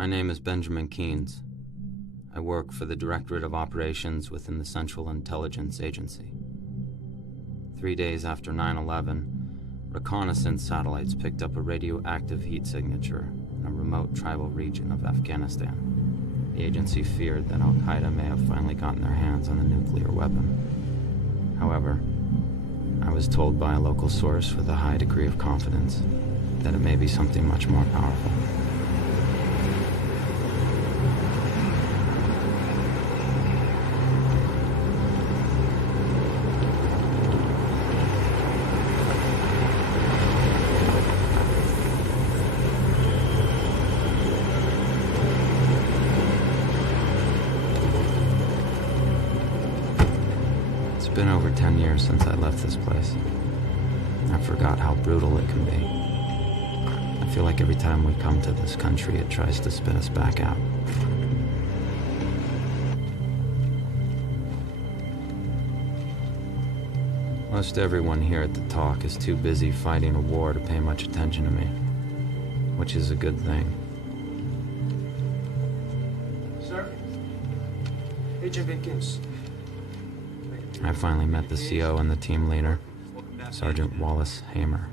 My name is Benjamin Keynes. I work for the Directorate of Operations within the Central Intelligence Agency. 3 days after 9/11, reconnaissance satellites picked up a radioactive heat signature in a remote tribal region of Afghanistan. The agency feared that Al-Qaeda may have finally gotten their hands on a nuclear weapon. However, I was told by a local source with a high degree of confidence that it may be something much more powerful. It's been over 10 years since I left this place. I forgot how brutal it can be. I feel like every time we come to this country, it tries to spit us back out. Most everyone here at the talk is too busy fighting a war to pay much attention to me, which is a good thing. Sir? Agent Vickens. I finally met the CO and the team leader, Sergeant Wallace Hamer.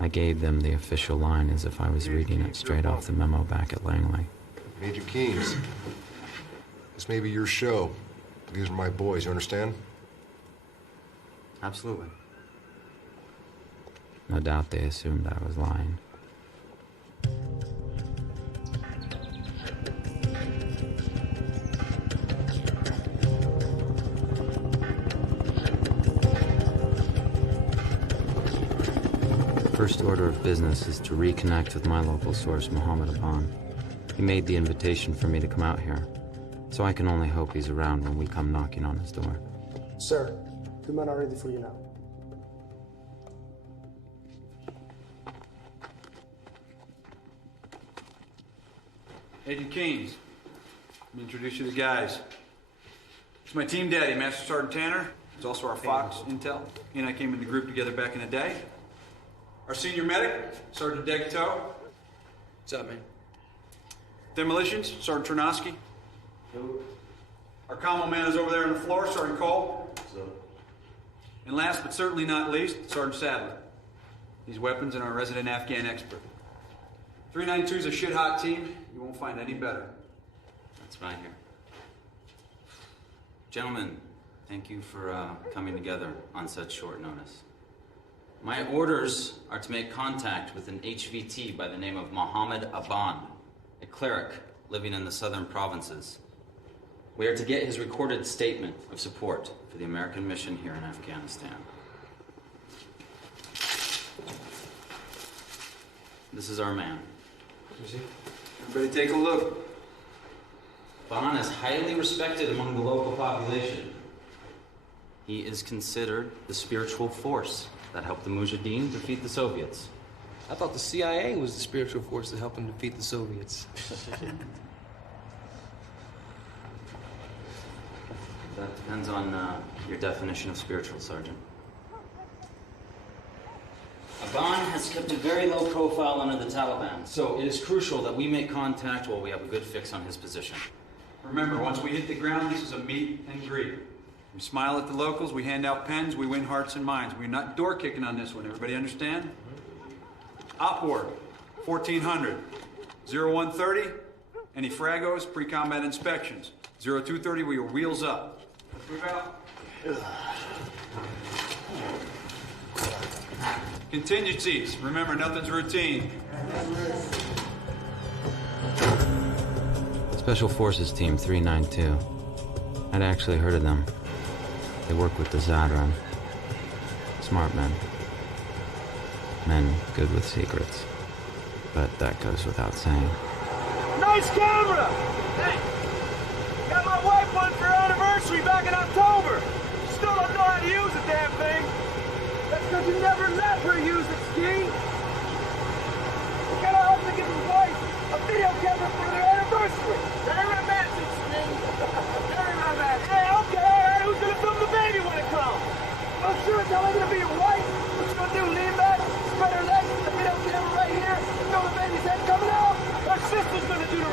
I gave them the official line as if I was reading it straight off the memo back at Langley. Major Keynes, this may be your show. These are my boys, you understand? Absolutely. No doubt they assumed I was lying. First order of business is to reconnect with my local source, Mohammed Aban. He made the invitation for me to come out here, so I can only hope he's around when we come knocking on his door. Sir, 2 men are ready for you now. Agent Keynes, let me introduce you to the guys. It's my team daddy, Master Sergeant Tanner. He's also our Fox Intel. He and I came in the group together back in the day. Our senior medic, Sergeant Degato. What's up, man? Demolitions, Sergeant Ternosky. Our commo man is over there on the floor, Sergeant Cole. And last but certainly not least, Sergeant Sadler. These weapons and our resident Afghan expert. 392 is a shit-hot team. You won't find any better. That's right here. Gentlemen, thank you for coming together on such short notice. My orders are to make contact with an HVT by the name of Mohammed Aban, a cleric living in the southern provinces. We are to get his recorded statement of support for the American mission here in Afghanistan. This is our man. Everybody take a look. Aban is highly respected among the local population. He is considered the spiritual force that helped the Mujahideen defeat the Soviets. I thought the CIA was the spiritual force that helped them defeat the Soviets. That depends on your definition of spiritual, Sergeant. Aban has kept a very low profile under the Taliban, so it is crucial that we make contact while we have a good fix on his position. Remember, once we hit the ground, this is a meet and greet. We smile at the locals, we hand out pens, we win hearts and minds. We're not door kicking on this one, everybody understand? Op board, 1400. 0130, any fragos, pre-combat inspections. 0230, we are wheels up. Let's move out. Contingencies, remember, nothing's routine. Special Forces Team 392. I'd actually heard of them. They work with the Zadran. Smart men. Men good with secrets. But that goes without saying. Nice camera! Hey! Got my wife one for her anniversary back in October! Still don't know how to use the damn thing! That's because you never let her use it, Ski! You gotta help me get his wife a video camera for their anniversary! Very romantic, Ski! Very romantic! Hey, okay, alright, who's gonna film the baby when it comes? Well, sure as hell ain't gonna be your wife! What you gonna do, lean back, spread her legs with the video camera right here, film the baby's head coming out? Her sister's gonna do the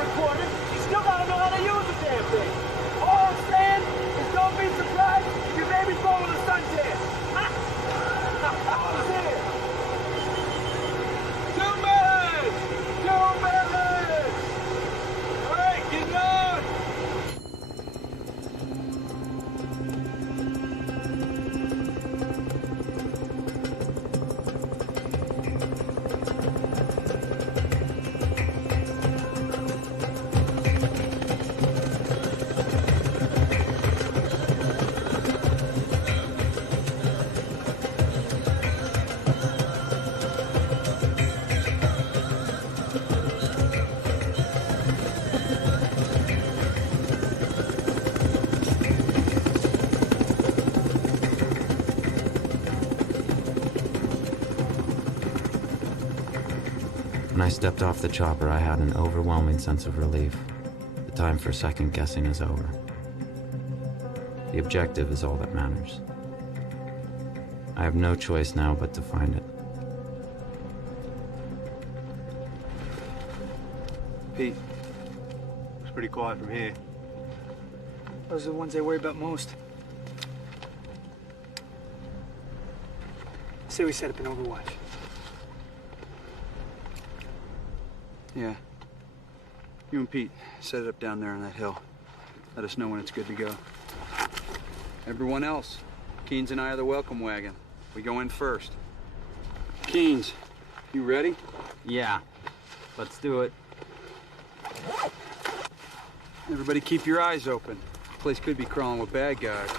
When I stepped off the chopper, I had an overwhelming sense of relief. The time for second guessing is over. The objective is all that matters. I have no choice now but to find it. Pete, it's pretty quiet from here. Those are the ones I worry about most. Say we set up an overwatch. Yeah. You and Pete set it up down there on that hill. Let us know when it's good to go. Everyone else, Keynes and I are the welcome wagon. We go in first. Keynes, you ready? Yeah, let's do it. Everybody keep your eyes open. The place could be crawling with bad guys.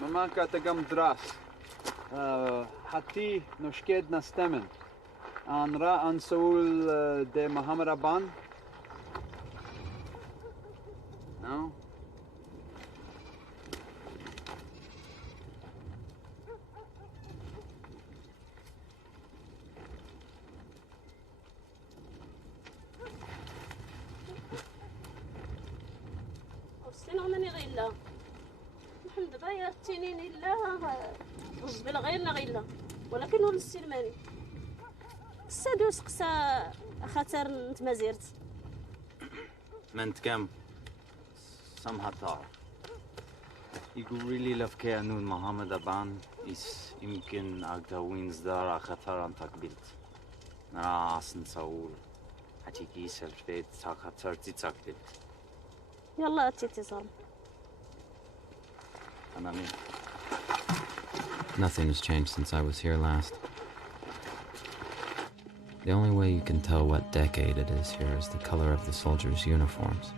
Mamanka tagam dras. Hati noshked na stemmen. Anra an Saul de Muhammad Aban. No? محمد بايا تنين إلا وزبل غيرنا غيلا ولكن ولد السلماني السادوس قسا خاطر انت ما زرت من كم سمها يقول لي لفكي أنون محمد أبان إس يمكن أقدوين زدار خطر أن تقبلت نرى أصن سؤول حتيكي سلفيت خطر تقبلت يلا أتيتي Nothing has changed since I was here last. The only way you can tell what decade it is here is the color of the soldiers' uniforms.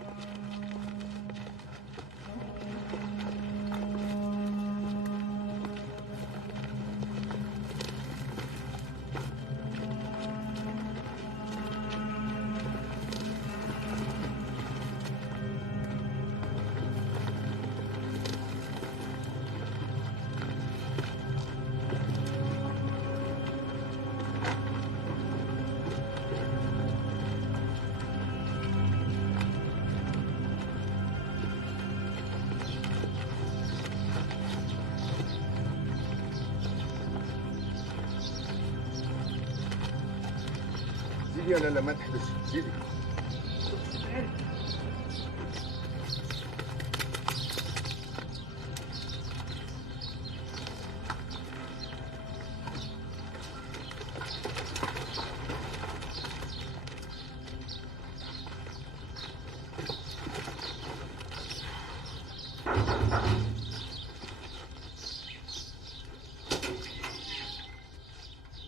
لا لا ما تحبس سيدي.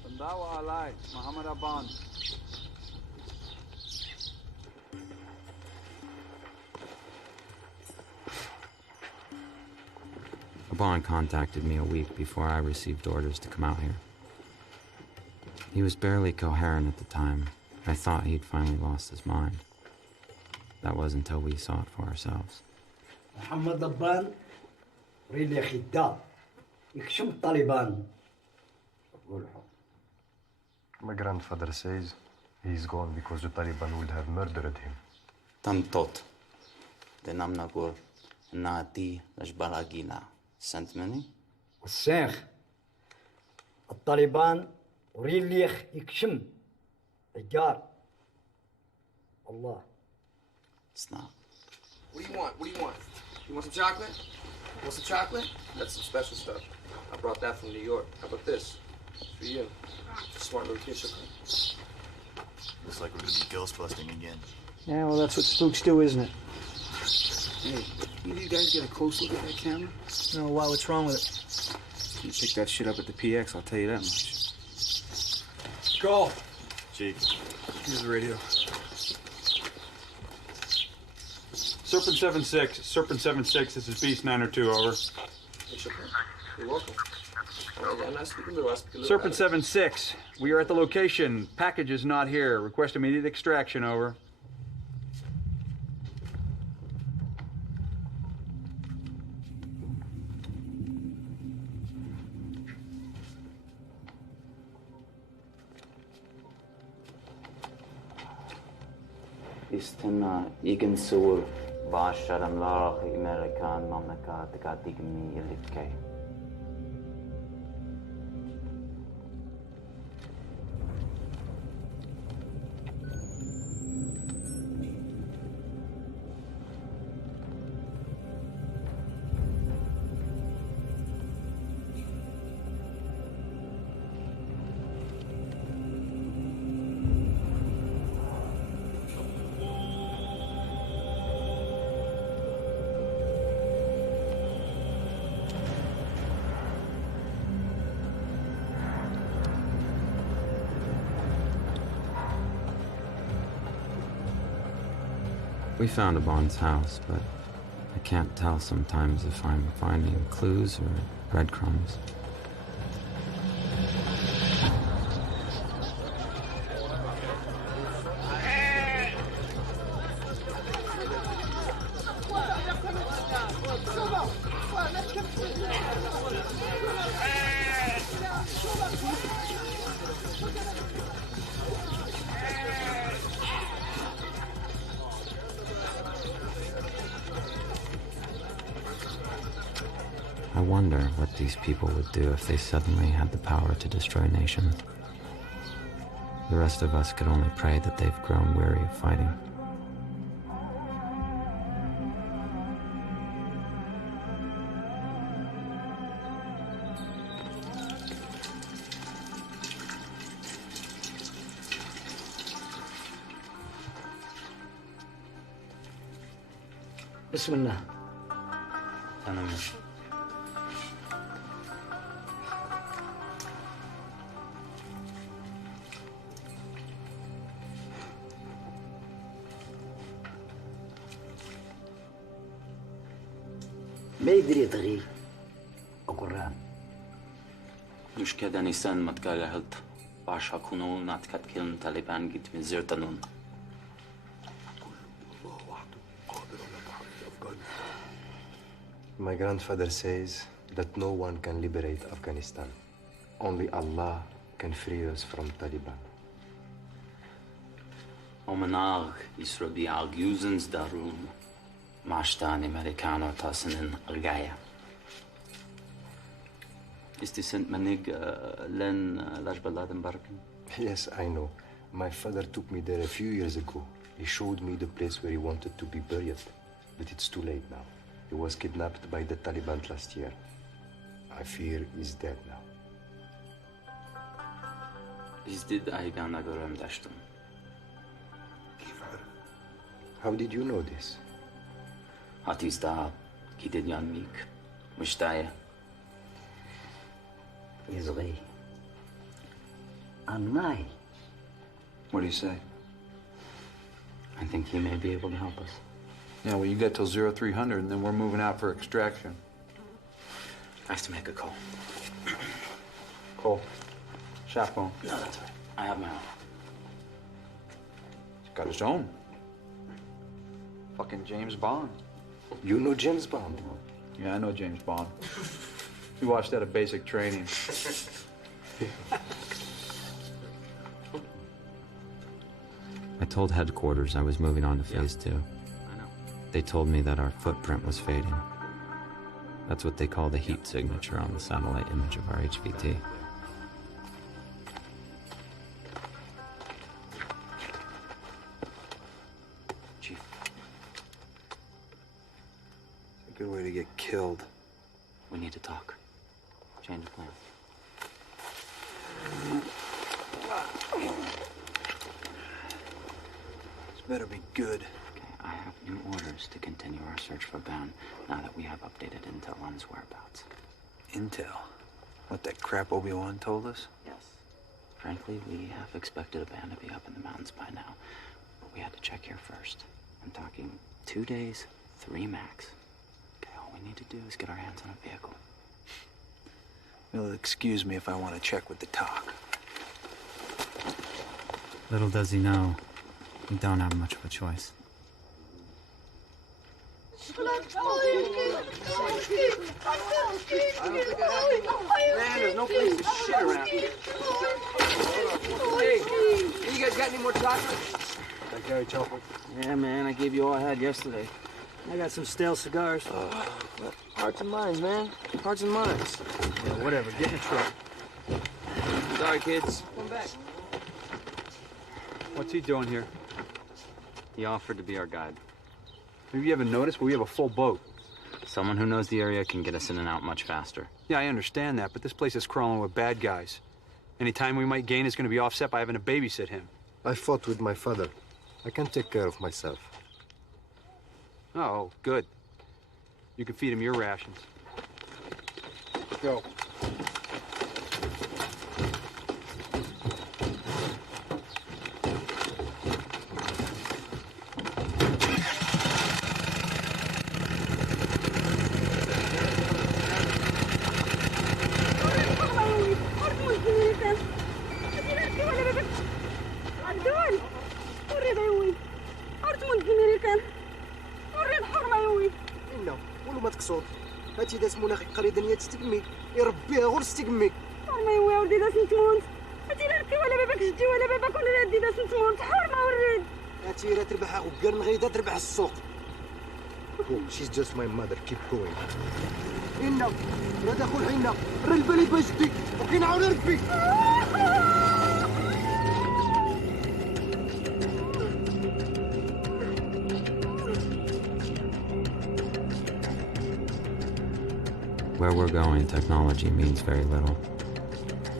Tandawa alai, Muhammad Aban. Aban contacted me a week before I received orders to come out here. He was barely coherent at the time. I thought he'd finally lost his mind. That was until we saw it for ourselves. محمد أبان ريلي خدام يكشم الطالبان. My grandfather says he's gone because the Taliban would have murdered him. Tantot. The Namnagor Nati Lashbalagina sent many? الشيخ الطالبان ريلي يكشم الجار الله. It's not. What do you want? What do you want? You want some chocolate? Want some chocolate? That's some special stuff. I brought that from New York. How about this? It's for you. It's a smart little kid. Looks like we're gonna be ghost busting again. Yeah, well, that's what spooks do, isn't it? Hey, you guys get a close look at that camera? No, why? What's wrong with it? You pick that shit up at the PX, I'll tell you that much. Go. Chief. Here's the radio. Serpent 7-6. Serpent 7-6, this is Beast 902, over. You're welcome. I'm not speaking little, I speak a little. Serpent 7-6, we are at the location. Package is not here. Request immediate extraction, over. استنى يمكن صور بعشر أملاق أمريكان مملكة تقدمني اللي بكي. We found a Bond's house, but I can't tell sometimes if I'm finding clues or breadcrumbs. I wonder what these people would do if they suddenly had the power to destroy nations. The rest of us could only pray that they've grown weary of fighting. بسم الله. أنا ما يقدر يتغير أقران. مش كده نيسان ما تكالهلت باشا كونو ناتكت كيلن طالبان جيت من زيرتنون. My grandfather says that no one can liberate Afghanistan. Only Allah can free us from Taliban. Omanag Israbi Argusens Darum. Mashtan Americano Tassenen Algaya. Is this Saint Manig Len Lajbaladenbarken? Yes, I know. My father took me there a few years ago. He showed me the place where he wanted to be buried. But it's too late now. He was kidnapped by the Taliban last year. I fear he's dead now. Is did Aigana Gorem Dashtum? How did you know this? Hatista Kidyan Meek. Mushtaya. يصغي. أناي. What do you say? I think he may be able to help us. Yeah, well, you got till 0300, and then we're moving out for extraction. I have to make a call. Cole. Chaperone. No, that's all right. I have my own. He's got his own. Fucking James Bond. You know James Bond? Yeah, I know James Bond. We watched that at basic training. I told headquarters I was moving on to phase 2. They told me that our footprint was fading. That's what they call the heat signature on the satellite image of our HVT. Chief. It's a good way to get killed. We need to talk. Change of plan. This better be good. I have new orders to continue our search for Ben now that we have updated intel on his whereabouts. Intel? What, that crap Obi-Wan told us? Yes. Frankly, we have expected a band to be up in the mountains by now, but we had to check here first. I'm talking 2 days, 3 max. Okay, all we need to do is get our hands on a vehicle. You'll excuse me if I want to check with the talk. Little does he know, we don't have much of a choice. Man, there's no place to shit around here. Hey, you guys got any more chocolate? I carry chocolate. Yeah, man, I gave you all I had yesterday. I got some stale cigars. Hearts and minds, man. Hearts and minds. Yeah, whatever. Get in the truck. Sorry, kids. Come back. What's he doing here? He offered to be our guide. Maybe you haven't noticed, but we have a full boat. Someone who knows the area can get us in and out much faster. Yeah, I understand that, but this place is crawling with bad guys. Any time we might gain is going to be offset by having to babysit him. I fought with my father. I can take care of myself. Oh, good. You can feed him your rations. Go. هاتي داس مناخي قريدا يا تستقمي يربيها غير تستقمي حرمة يا ولدي داس نتموت هاتي لا ركي ولا باباك جدي ولا باباك ولا ردي داس نتموت حرمة وريد هاتي لا تربح غير نغيدا تربح السوق. She's just my mother. Keep going. إنا لا دخل حينا ري البالي بجدي وكينعاون ربي. Where we're going, technology means very little.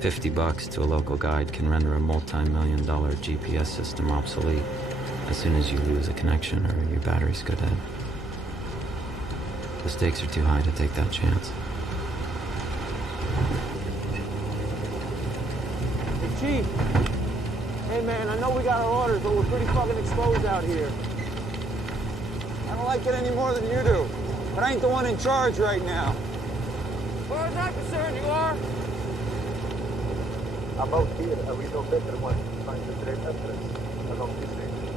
$50 to a local guide can render a multi-million-dollar GPS system obsolete as soon as you lose a connection or your batteries go dead. The stakes are too high to take that chance. Hey, Chief. Hey, man, I know we got our orders, but we're pretty fucking exposed out here. I don't like it any more than you do, but I ain't the one in charge right now. As far as I'm concerned, you are. About here, we know better once we find the train entrance along this range.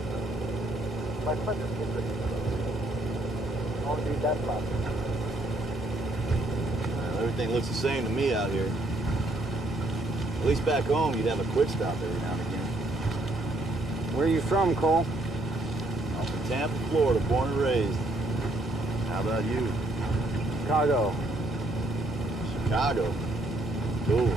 My father's interest. Only that lot. Everything looks the same to me out here. At least back home, you'd have a quick stop every now and again. Where are you from, Cole? I'm from Tampa, Florida, born and raised. How about you? Chicago. Chicago. Cool.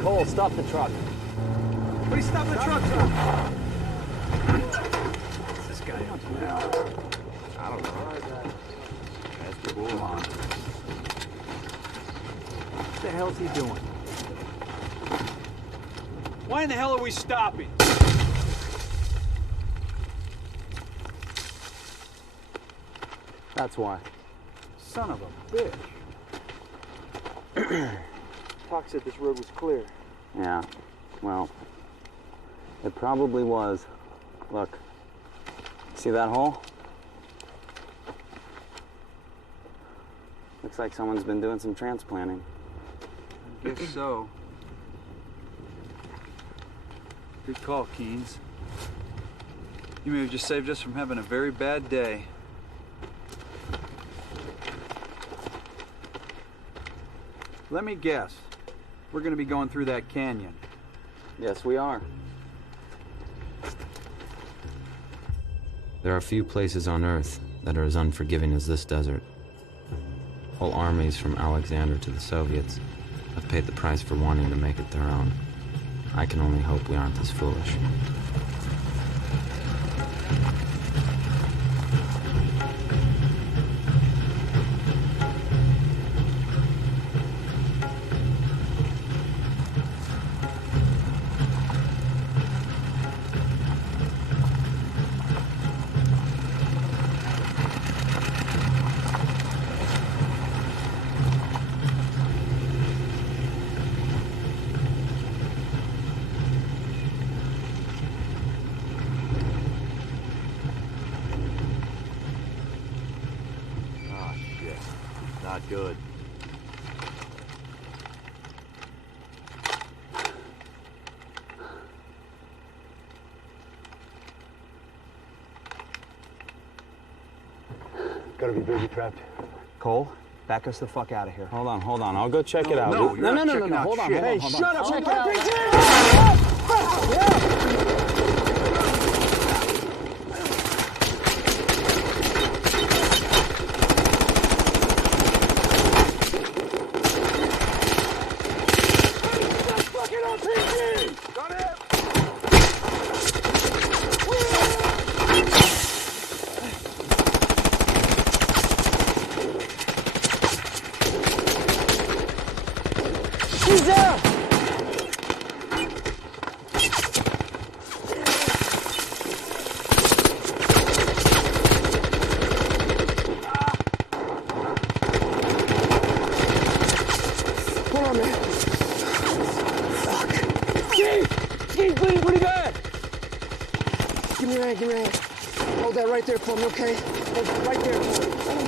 Cole, stop the truck. What are you stopping the truck for? What's this guy up to now? I don't know. That's the bull on. What the hell's he doing? Why in the hell are we stopping? That's why. Son of a bitch. Talk said this road was clear. Yeah, well, it probably was. Look, see that hole? Looks like someone's been doing some transplanting. I guess so. Good call, Keynes. You may have just saved us from having a very bad day. Let me guess. We're going to be going through that canyon. Yes, we are. There are few places on Earth that are as unforgiving as this desert. Whole armies from Alexander to the Soviets have paid the price for wanting to make it their own. I can only hope we aren't as foolish. Not good. Gotta be busy trapped. Cole, back us the fuck out of here. Hold on. I'll go check it out. No, hold on. Hey, shut up! Check it out. Give me a hand. Hold that right there for me, okay? Hold that right there for me.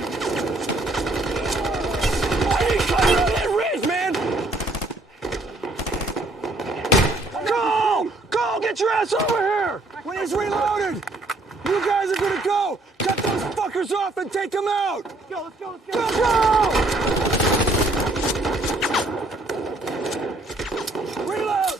I ain't climbing on that ridge, man! Go! Get your ass over here! When he's reloaded! You guys are gonna go! Cut those fuckers off and take them out! Let's go! Go! Reload!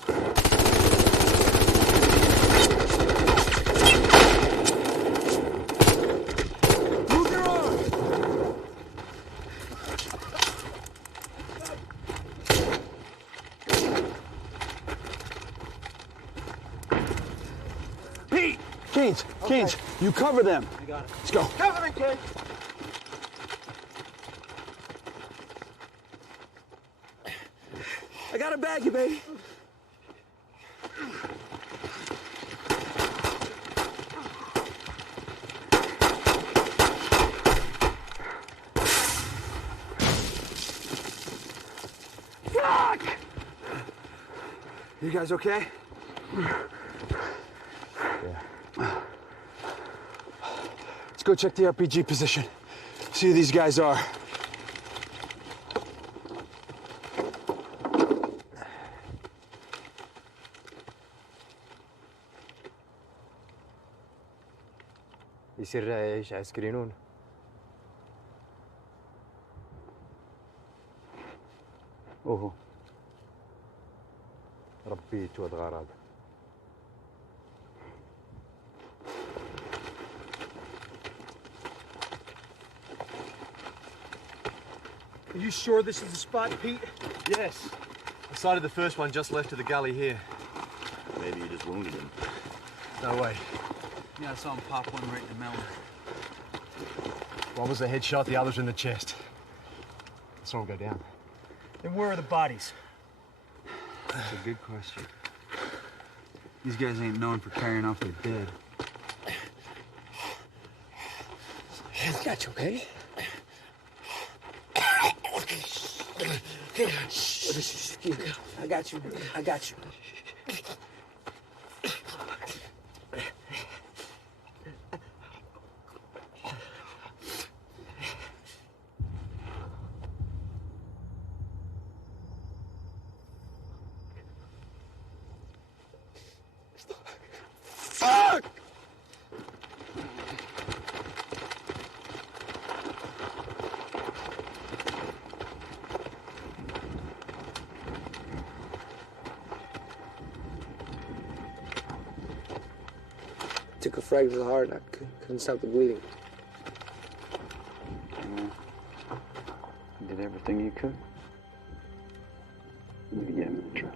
Keynes, you cover them. I got it. Let's go. Cover me, kid. I got a bag, you baby. Fuck! You guys okay? Let's go check the RPG position. See who these guys are. يصير ايش عسكرينون؟ اوهو ربيت ود غراب. Are you sure this is the spot, Pete? Yes. I sighted the first one just left of the gully here. Maybe you just wounded him. No way. Yeah, I saw him pop one right in the melon. One was a headshot, the other's in the chest. I saw him go down. Then where are the bodies? That's a good question. These guys ain't known for carrying off their dead. I got you, okay? I got you. I got you. Fuck! Took a frag to the heart and I couldn't stop the bleeding. You did everything you could. Yeah, try.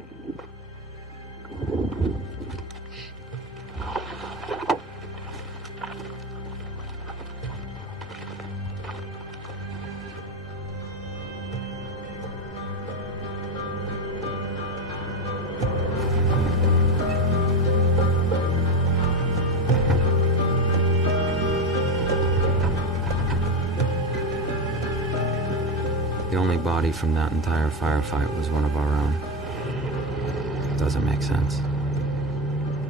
The only body from that entire firefight was one of our own. Doesn't make sense.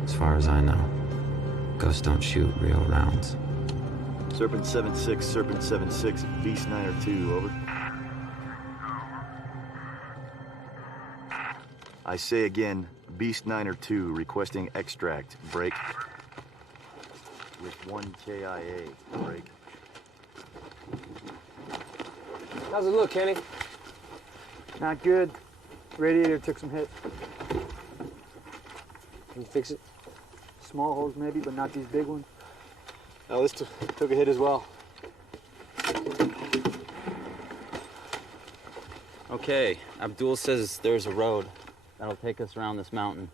As far as I know, ghosts don't shoot real rounds. Serpent 7-6, Serpent 7-6, Beast 902, over. I say again, Beast 9 or 2 requesting extract. Break. With 1 KIA. Break. How's it look, Kenny? Not good. Radiator took some hit. Can you fix it? Small holes maybe, but not these big ones. Oh, this took a hit as well. Okay, Abdul says there's a road that'll take us around this mountain.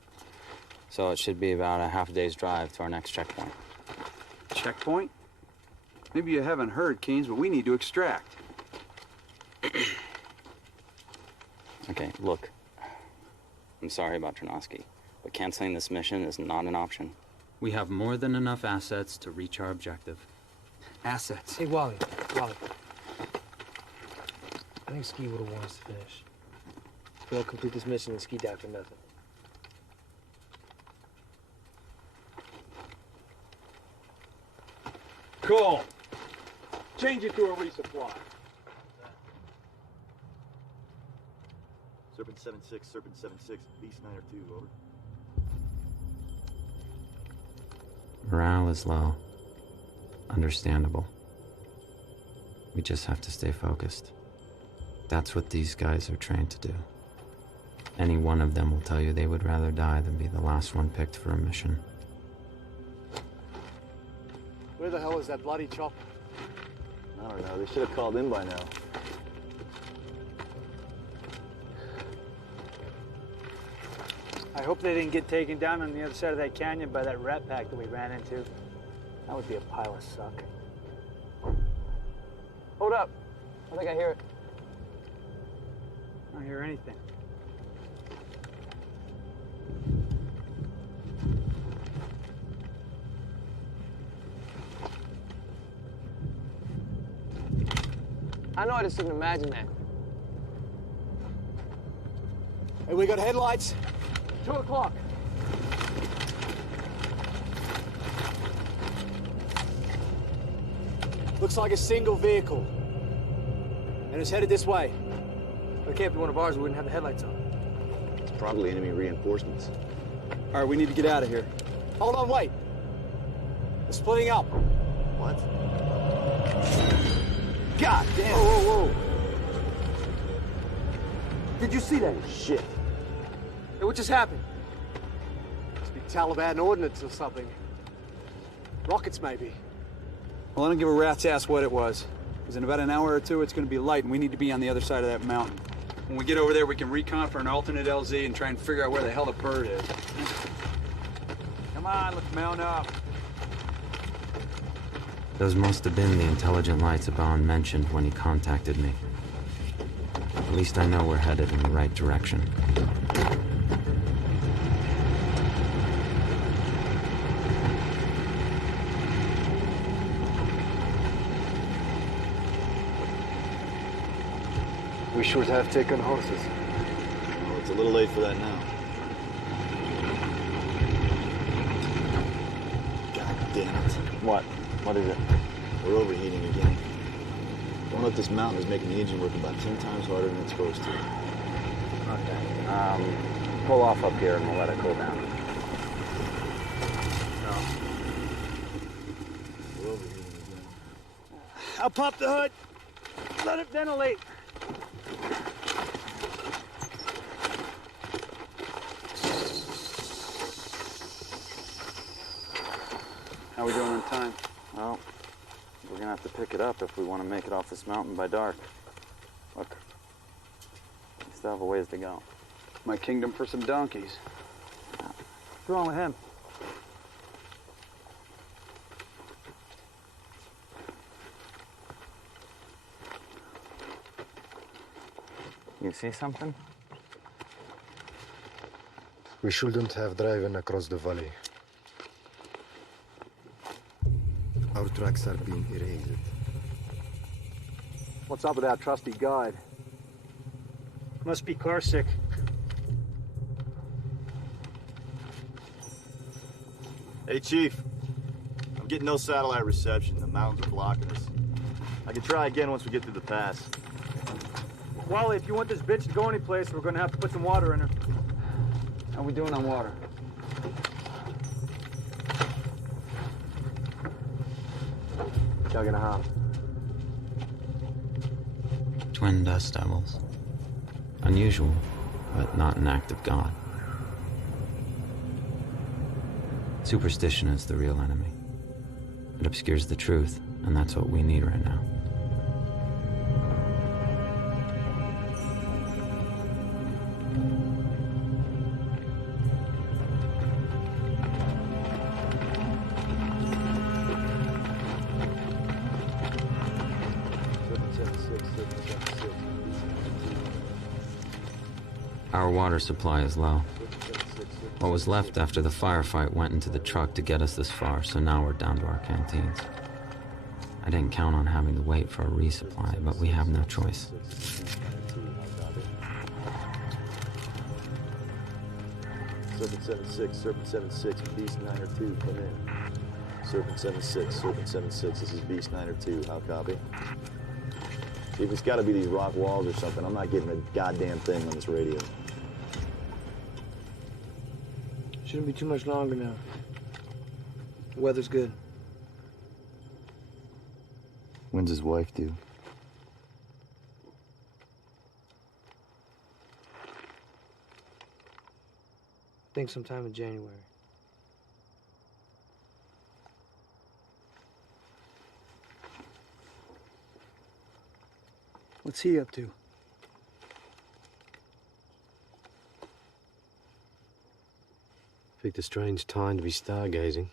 So it should be about a half a day's drive to our next checkpoint. Checkpoint? Maybe you haven't heard, Keynes, but we need to extract. Okay, look. I'm sorry about Ternosky, but canceling this mission is not an option. We have more than enough assets to reach our objective. Assets? Hey, Wally. I think Ski would have wanted us to finish. We don't complete this mission and Ski died for nothing. Cool. Change it to a resupply. Serpent 7-6, Serpent 7-6, Beast 9 or 2, over. Morale is low. Understandable. We just have to stay focused. That's what these guys are trained to do. Any one of them will tell you they would rather die than be the last one picked for a mission. Where the hell is that bloody chopper? I don't know, they should have called in by now. I hope they didn't get taken down on the other side of that canyon by that rat pack that we ran into. That would be a pile of suck. Hold up. I think I hear it. I don't hear anything. I know I just didn't imagine that. Hey, we got headlights. 2 o'clock. Looks like a single vehicle. And it's headed this way. It can't be one of ours. We wouldn't have the headlights on. It's probably enemy reinforcements. All right, we need to get out of here. Hold on, wait. They're splitting up. What? God damn. Whoa. Did you see that? Shit. Hey, what just happened? Must be Taliban ordnance or something. Rockets, maybe. Well, I don't give a rat's ass what it was. Because in about an hour or two, it's going to be light, and we need to be on the other side of that mountain. When we get over there, we can recon for an alternate LZ and try and figure out where the hell the bird is. Come on, let's mount up. Those must have been the intelligent lights Aban mentioned when he contacted me. At least I know we're headed in the right direction. We should have taken horses. Well, it's a little late for that now. God damn it. What? What is it? We're overheating again. Going up this mountain is making the engine work about 10 times harder than it's supposed to. Okay. Pull off up here and we'll let it cool down. No. We're overheating again. I'll pop the hood. Let it ventilate. How are we doing on time? Well, we're gonna have to pick it up if we want to make it off this mountain by dark. Look, we still have a ways to go. My kingdom for some donkeys. What's wrong with him? You see something? We shouldn't have driven across the valley. Our tracks are being erased. What's up with our trusty guide? Must be car sick. Hey, Chief. I'm getting no satellite reception. The mountains are blocking us. I can try again once we get through the pass. Wally, if you want this bitch to go anyplace, we're gonna have to put some water in her. How we doing on water? Jug and a half. Twin dust devils. Unusual, but not an act of God. Superstition is the real enemy. It obscures the truth, and that's what we need right now. Our water supply is low. What was left after the firefight went into the truck to get us this far, so now we're down to our canteens. I didn't count on having to wait for a resupply, but we have no choice. Serpent 76, Serpent 76, Beast 9 or 2, come in. Serpent 76, Serpent 76, this is Beast 9 or 2, how copy? If it's gotta be these rock walls or something, I'm not getting a goddamn thing on this radio. Shouldn't be too much longer now. The weather's good. When's his wife due? I think sometime in January. What's he up to? Picked a strange time to be stargazing.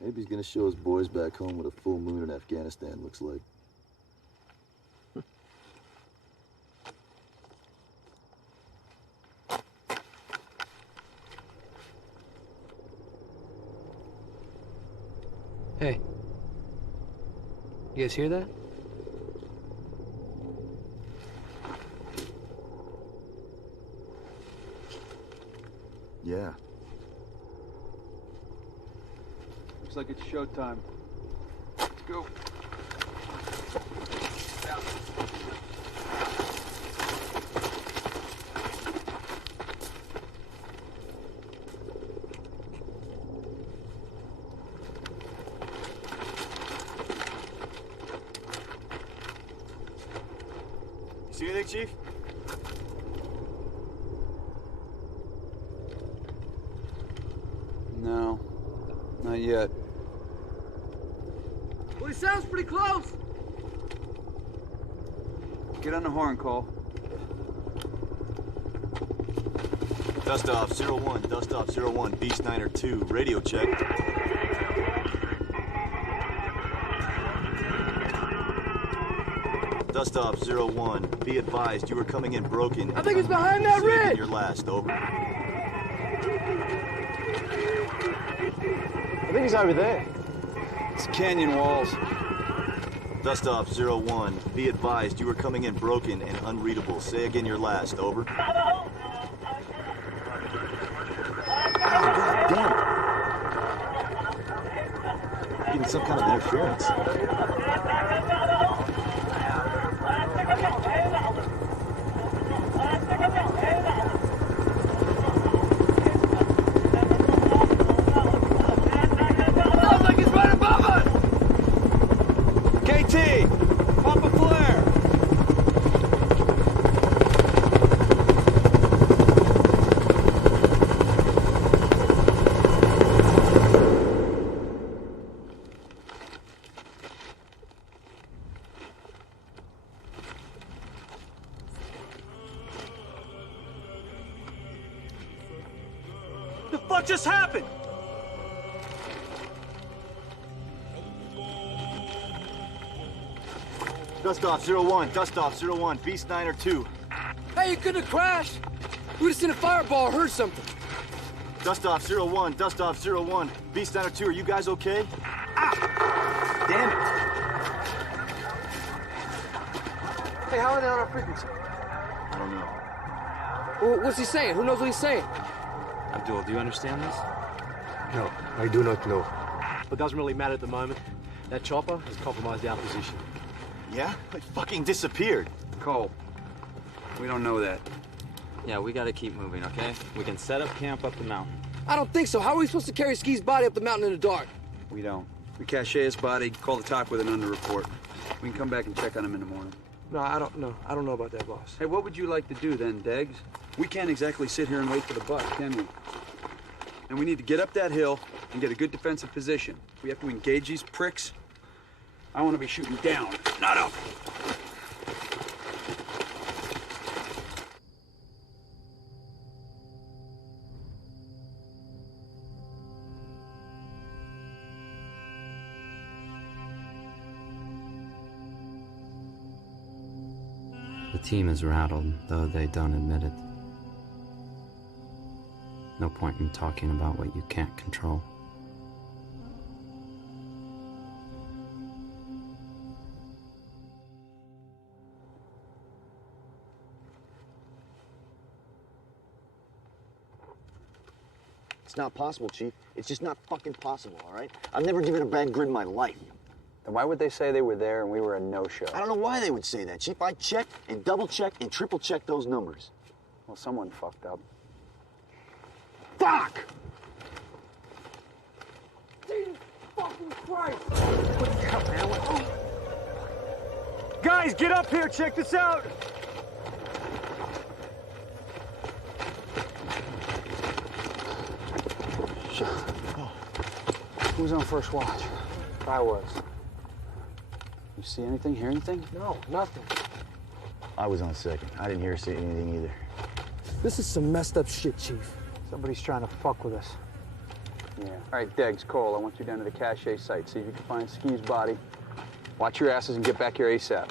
Maybe he's gonna show his boys back home what a full moon in Afghanistan looks like. Hey. You guys hear that? Yeah. Looks like it's showtime. Let's go. You see anything, Chief? No, not yet. Well, he sounds pretty close. Get on the horn, Cole. Dust off 01, dust off 01, Beast 9 or 2, radio check. Dust off 01, be advised you are coming in broken. I think he's behind that ridge. Your last, over. I think he's over there. It's canyon walls. Dust off 01, be advised you are coming in broken and unreadable. Say again your last, over. Oh, God damn it. Getting some kind of interference. Pop a flare! The fuck just happened? Dust off 01, dust off 01, Beast 9 or 2. Hey, you couldn't have crashed. We would have seen a fireball or heard something. Dust off 01, dust off 01, Beast 9 or 2, are you guys okay? Ah! Damn it! Hey, how are they on our frequency? I don't know. Well, what's he saying? Who knows what he's saying? Abdul, do you understand this? No, I do not know. But it doesn't really matter at the moment. That chopper has compromised our position. Yeah? It fucking disappeared. Cole, we don't know that. Yeah, we gotta keep moving, okay? We can set up camp up the mountain. I don't think so. How are we supposed to carry Ski's body up the mountain in the dark? We don't. We cache his body, call the top with an underreport. We can come back and check on him in the morning. No, I don't know. I don't know about that, boss. Hey, what would you like to do then, Deggs? We can't exactly sit here and wait for the bus, can we? And we need to get up that hill and get a good defensive position. We have to engage these pricks. I want to be shooting down, not up. The team is rattled, though they don't admit it. No point in talking about what you can't control. It's not possible, Chief. It's just not fucking possible, all right? I've never given a bad grid in my life. Then why would they say they were there and we were a no-show? I don't know why they would say that, Chief. I checked and double-checked and triple-checked those numbers. Well, someone fucked up. Fuck! Jesus fucking Christ! What the hell, man? What? Guys, get up here. Check this out. Shit. Oh. Who's on first watch? I was. You see anything, hear anything? No, nothing. I was on second. I didn't hear or see anything either. This is some messed up shit, Chief. Somebody's trying to fuck with us. Yeah. All right, Deggs, Cole, I want you down to the cache site. See if you can find Ski's body. Watch your asses and get back here ASAP.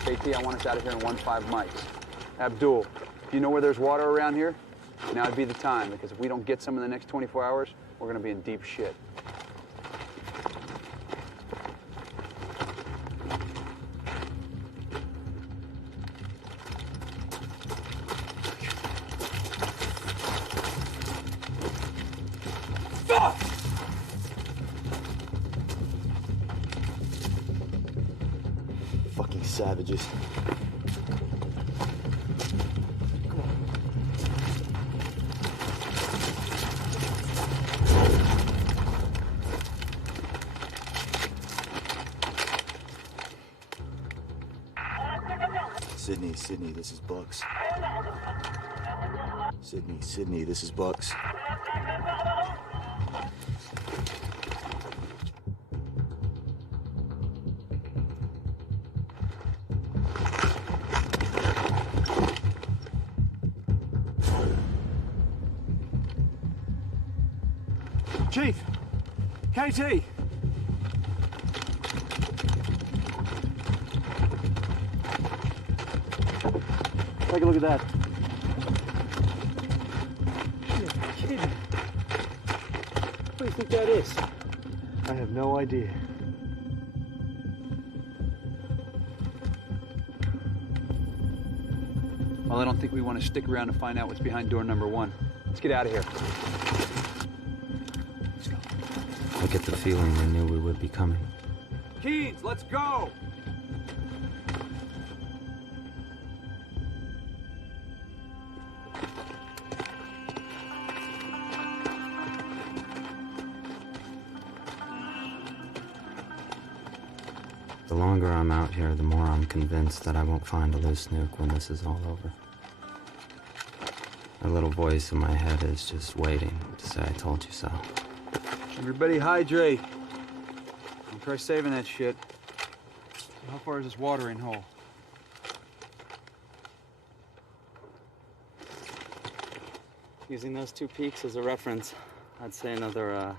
KT, I want us out of here in 1-5 mics. Abdul, if you know where there's water around here, now would be the time, because if we don't get some in the next 24 hours, we're gonna be in deep shit. Fucking savages. Sydney, this is Bucks. Sydney, this is Bucks. Chief! KT! Take a look at that. You're kidding. What do you think that is? I have no idea. Well, I don't think we want to stick around to find out what's behind door number 1. Let's get out of here. Let's go. I get the feeling they knew we would be coming. Keens, let's go! The longer I'm out here, the more I'm convinced that I won't find a loose nuke when this is all over. A little voice in my head is just waiting to say I told you so. Everybody hydrate. Don't try saving that shit. How far is this watering hole? Using those 2 peaks as a reference, I'd say another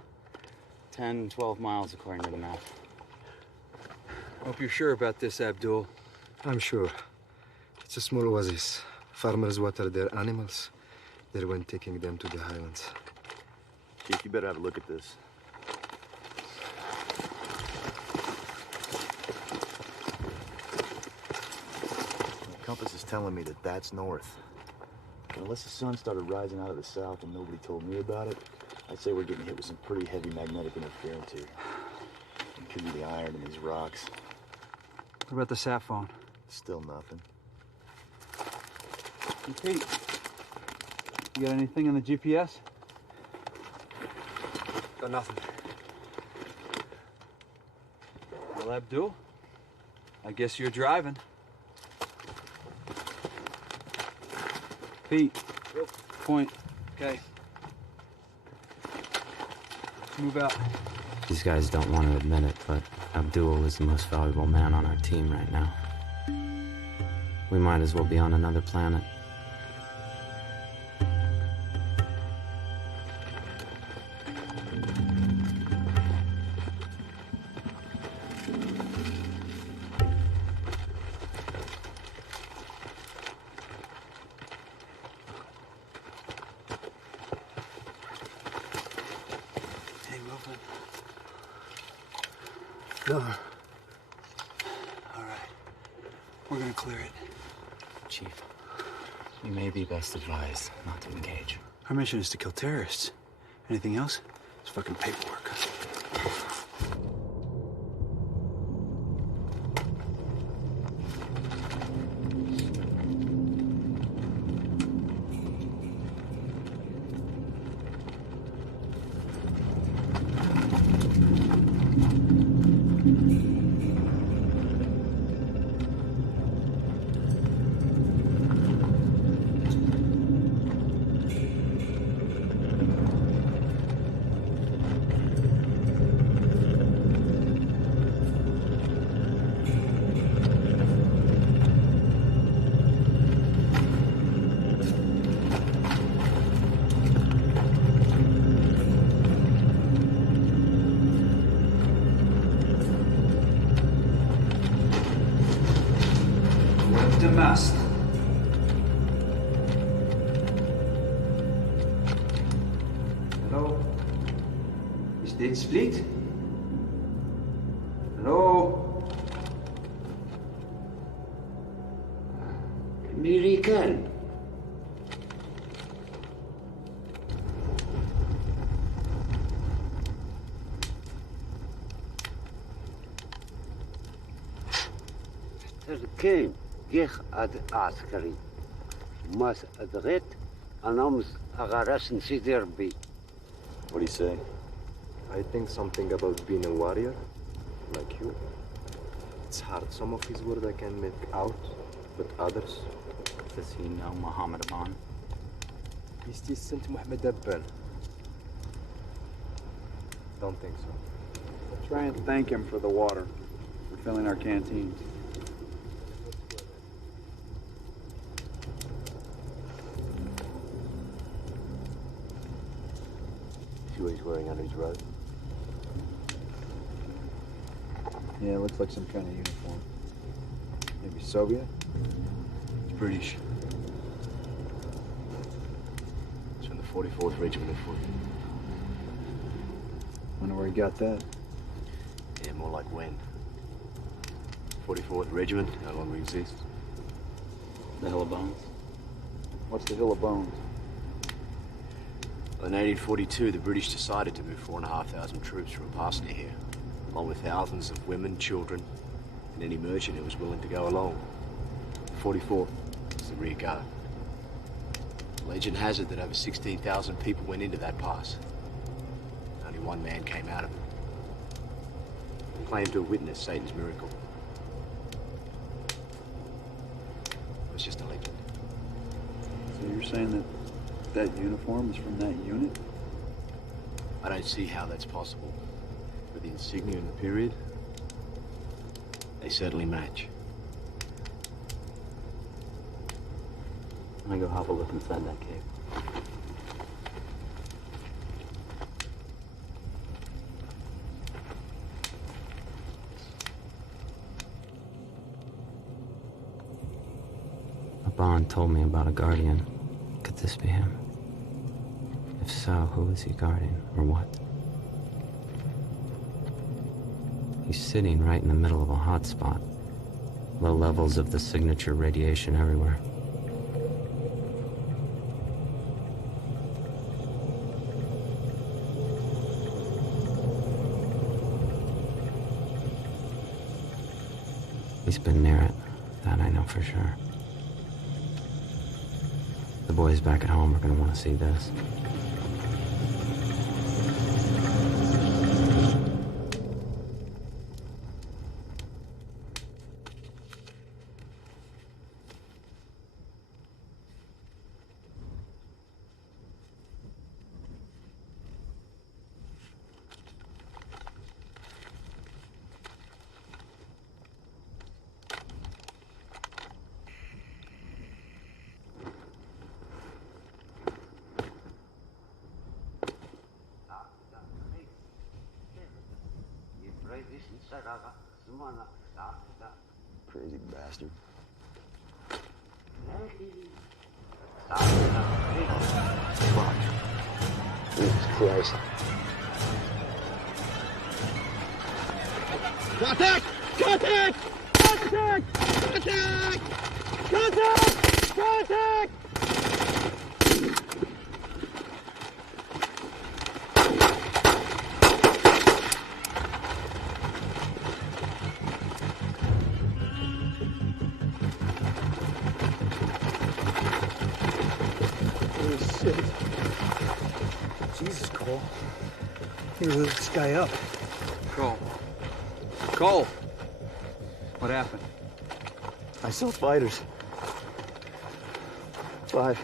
10, 12 miles according to the map. Hope you're sure about this, Abdul. I'm sure. It's a small oasis. Farmers water their animals. They're when taking them to the highlands. Chief, you better have a look at this. The compass is telling me that that's north. But unless the sun started rising out of the south and nobody told me about it, I'd say we're getting hit with some pretty heavy magnetic interference here. It could be the iron in these rocks. What about the sat phone? Still nothing. Hey, Pete, you got anything on the GPS? Got nothing. Well, Abdul, I guess you're driving. Pete, point. Okay. Let's move out. These guys don't want to admit it, but Abdul is the most valuable man on our team right now. We might as well be on another planet. No. All right. We're gonna clear it. Chief, we may be best advised not to engage. Our mission is to kill terrorists. Anything else? It's fucking paperwork. Mast. Hallo? Is dit Split? Hallo? Amerikaan. تركين جيخ عسكري ماس أدغيت أنا أغارس نسيدي ربي. What do you say? I think something about being a warrior, like you. It's hard. Some of his words I can make out, but others... Does he know Muhammad Aban? Is this Saint Muhammad Abban? Don't think so. We'll try and thank him for the water, for filling our canteens. See what he's wearing on his robe? Yeah, it looks like some kind of uniform. Maybe Soviet? It's British. It's from the 44th Regiment of Foot. Wonder where he got that. Yeah, more like when. 44th Regiment no longer exists. The Hill of Bones? What's the Hill of Bones? In 1842, the British decided to move 4,500 troops from a pass near here, along with thousands of women, children, and any merchant who was willing to go along. 44th was the rear guard. Legend has it that over 16,000 people went into that pass. Only one man came out of it. He claimed to have witnessed Satan's miracle. It was just a legend. So you're saying that that uniform is from that unit? I don't see how that's possible. But the insignia and the period, they certainly match. I'm gonna go have a look inside that cave. Aban told me about a guardian. Could this be him? If so, who is he guarding, or what? He's sitting right in the middle of a hot spot. Low levels of the signature radiation everywhere. He's been near it. That I know for sure. The boys back at home are going to want to see this. Crazy bastard. Fuck. Jesus Christ. Contact! Contact! Contact! Contact! Contact! Contact! Holy shit. Jesus, Cole. You lit this guy up. Cole. Cole! What happened? I saw fighters. 5,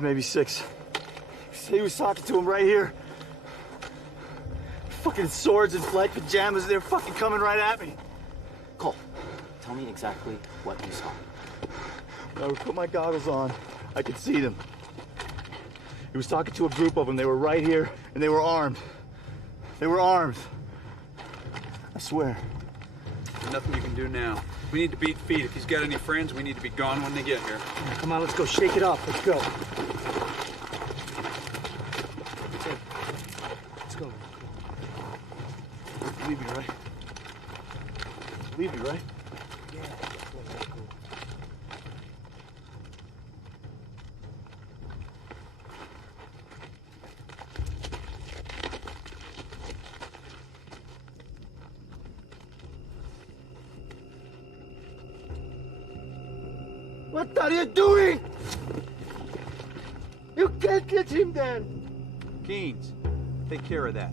maybe 6. He was talking to him right here. Fucking swords and flight pajamas, they're fucking coming right at me. Cole, tell me exactly what you saw. I would put my goggles on, I could see them. He was talking to a group of them, they were right here, and they were armed. They were armed. I swear. There's nothing you can do now. We need to beat feet. If he's got any friends, we need to be gone when they get here. Come on, let's go. Shake it off. Let's go. Let's go. Leave me, right? Leave me, right? Yeah. Let's go. What are you doing? You can't let him there. Keynes, take care of that.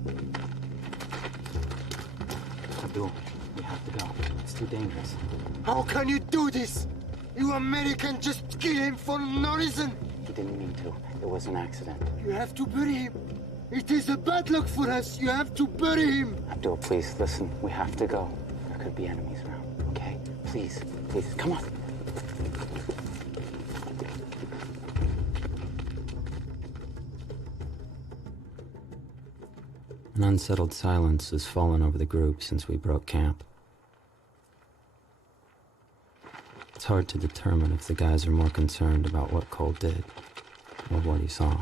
Abdul, we have to go. It's too dangerous. How can you do this? You American just kill him for no reason. He didn't mean to. It was an accident. You have to bury him. It is a bad luck for us. You have to bury him. Abdul, please, listen. We have to go. There could be enemies around, okay? Please, please, come on. An unsettled silence has fallen over the group since we broke camp. It's hard to determine if the guys are more concerned about what Cole did or what he saw.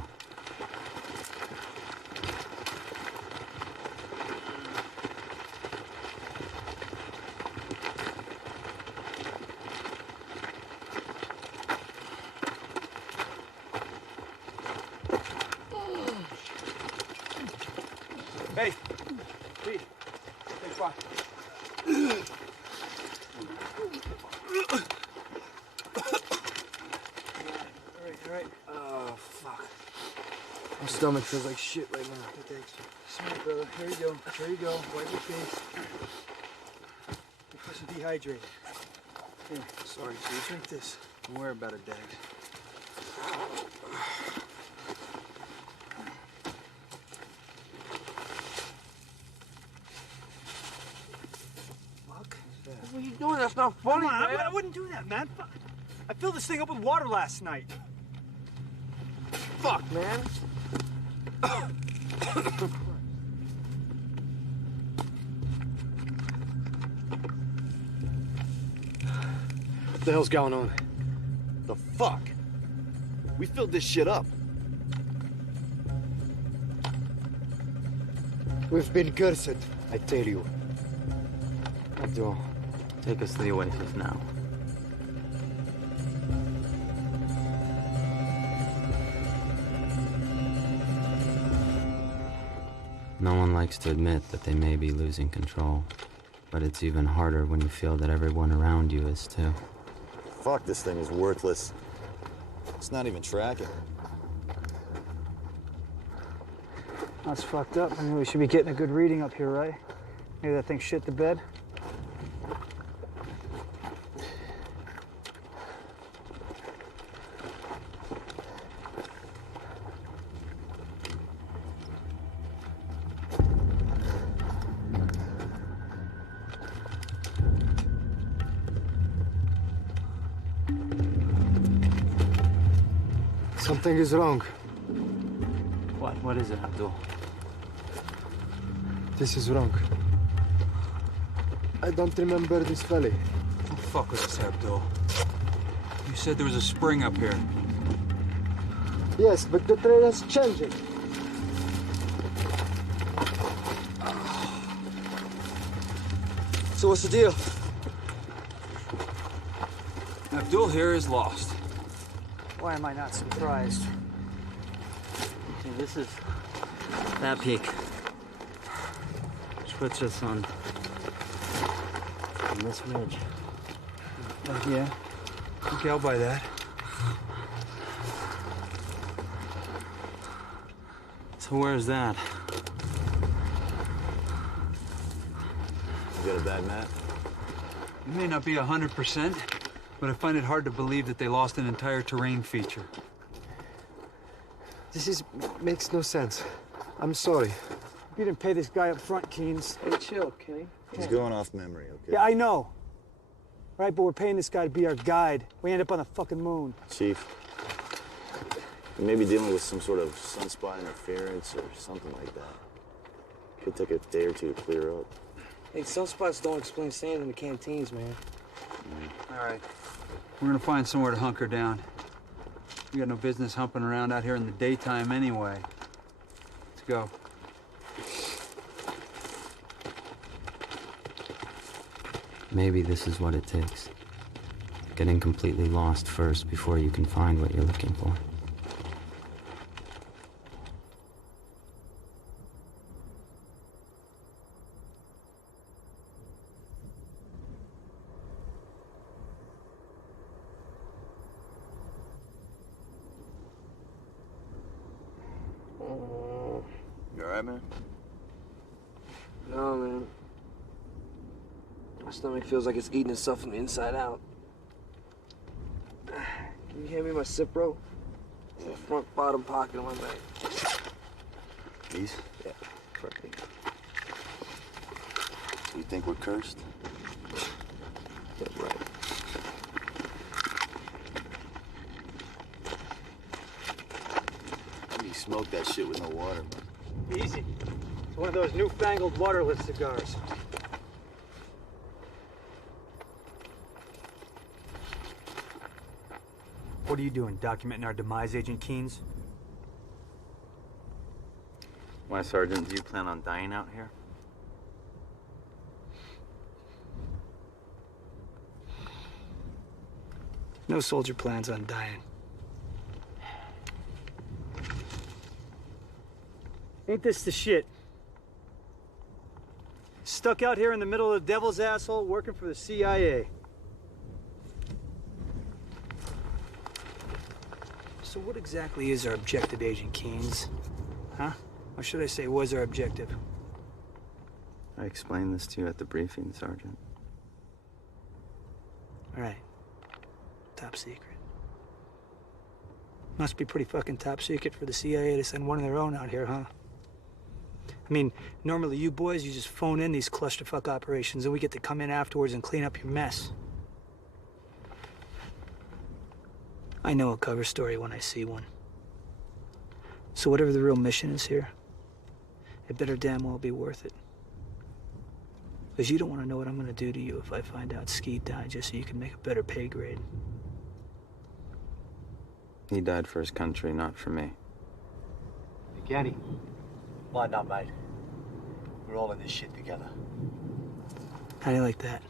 Hey, Pete, take 5. All right. Oh, fuck. My stomach feels like shit right now. Hey, thanks. Smart, brother. Here you go. Here you go. Wipe your face. You're fucking dehydrated. Here. Sorry, Chief. Drink this. Don't worry about it, Dad. What are you doing? That's not funny, Come on, man. I wouldn't do that, man. Fuck. I filled this thing up with water last night. Fuck, man. What the hell's going on? The fuck? We filled this shit up. We've been cursed, I tell you. Abdul, take us to the oasis now. No one likes to admit that they may be losing control, but it's even harder when you feel that everyone around you is too. Fuck, this thing is worthless. It's not even tracking. That's fucked up. I mean, we should be getting a good reading up here, right? Maybe that thing shit the bed. Something is wrong. What is it, Abdul? This is wrong. I don't remember this valley. Don't fuck with us, Abdul. You said there was a spring up here. Yes, but the trail is changing. So what's the deal? Abdul here is lost. Why am I not surprised? See, this is that peak, which puts us on this ridge. Yeah. Okay, I'll buy that. So where's that? You got a bad map? It may not be 100%, but I find it hard to believe that they lost an entire terrain feature. This makes no sense. I'm sorry. You didn't pay this guy up front, Keynes. Hey, chill, okay? He's going off memory, okay? Yeah, I know. Right, but we're paying this guy to be our guide. We end up on the fucking moon. Chief, you may be dealing with some sort of sunspot interference or something like that. Could take a day or two to clear up. Hey, sunspots don't explain sand in the canteens, man. All right. We're gonna find somewhere to hunker down. We got no business humping around out here in the daytime anyway. Let's go. Maybe this is what it takes. Getting completely lost first before you can find what you're looking for. You all right, man? No, man. My stomach feels like it's eating itself from the inside out. Can you hand me my sip, bro? It's in the front bottom pocket of my bag. These? Yeah, perfect. So you think we're cursed? Yeah, right. You smoke that shit with no water, man. Easy. It's one of those newfangled waterless cigars. What are you doing, documenting our demise, Agent Keynes? Why, Sergeant, do you plan on dying out here? No soldier plans on dying. Ain't this the shit? Stuck out here in the middle of the devil's asshole working for the CIA. So what exactly is our objective, Agent Keynes? Huh? Or should I say, was our objective? I explained this to you at the briefing, Sergeant. All right. Top secret. Must be pretty fucking top secret for the CIA to send one of their own out here, huh? I mean, normally you boys, you just phone in these clusterfuck operations and we get to come in afterwards and clean up your mess. I know a cover story when I see one. So whatever the real mission is here, it better damn well be worth it. Because you don't want to know what I'm going to do to you if I find out Skeet died just so you can make a better pay grade. He died for his country, not for me. Kenny, why not, mate? We're all in this shit together. How do you like that?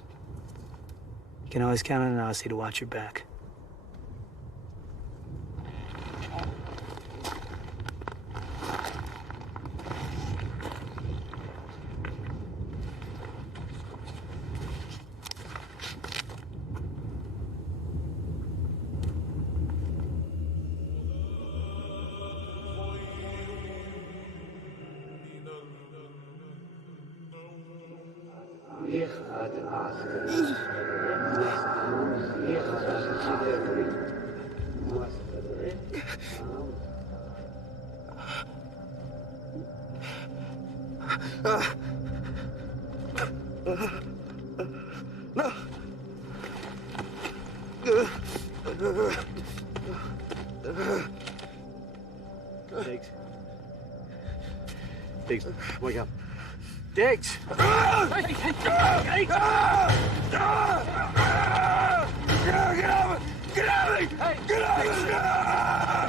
You can always count on an Aussie to watch your back. No. Diggs. Diggs, wake up. Diggs! Get out of it! Get out of it! Get out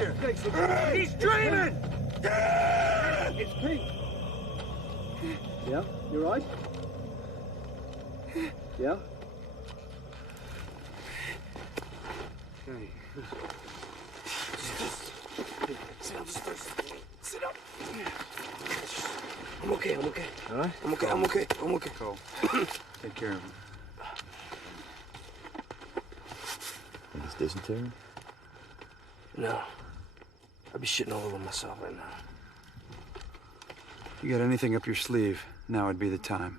of it! He's dreaming! It's Pete. Yeah, you right? Yeah? Okay. Sit down just first. Sit up. I'm okay, I'm okay. All right? I'm okay, I'm okay, I'm okay. Cole, take care of him. Think it's dysentery? No. I'd be shitting all over myself right now. You got anything up your sleeve, now would be the time.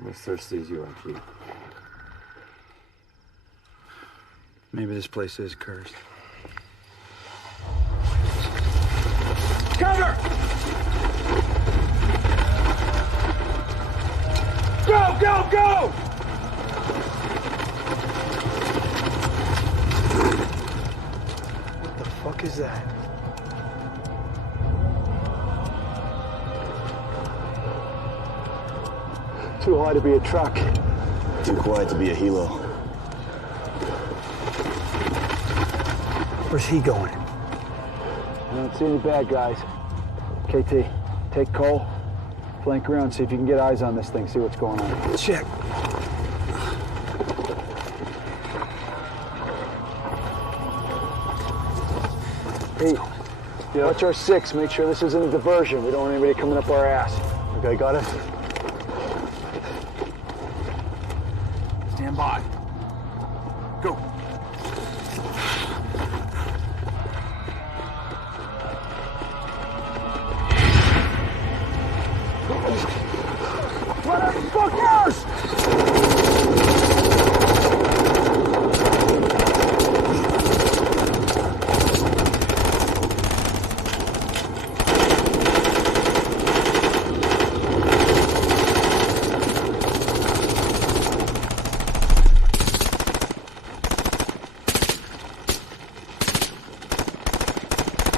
I'm as thirsty as you are, Chief. Maybe this place is cursed. Cover! Go, go, go! What the fuck is that? Too high to be a truck. Too quiet to be a helo. Where's he going? I don't see any bad guys. KT, take Cole, flank around, see if you can get eyes on this thing, see what's going on. Check. Hey, watch our 6. Make sure this isn't a diversion. We don't want anybody coming up our ass. Okay, got it? Stand by. Go. Motherfuckers!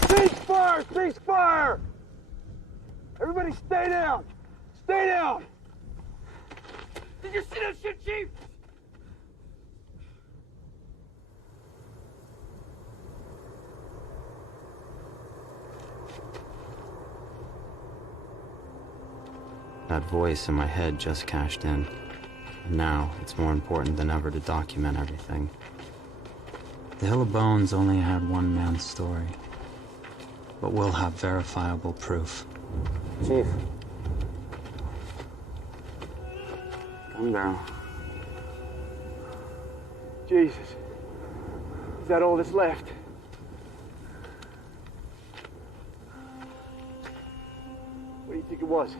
Ceasefire! Ceasefire! Everybody stay down! Stay down! Did you see that shit, Chief? That voice in my head just cashed in. And now, it's more important than ever to document everything. The Hill of Bones only had one man's story. But we'll have verifiable proof. Chief. Calm down. Jesus. Is that all that's left? What do you think it was?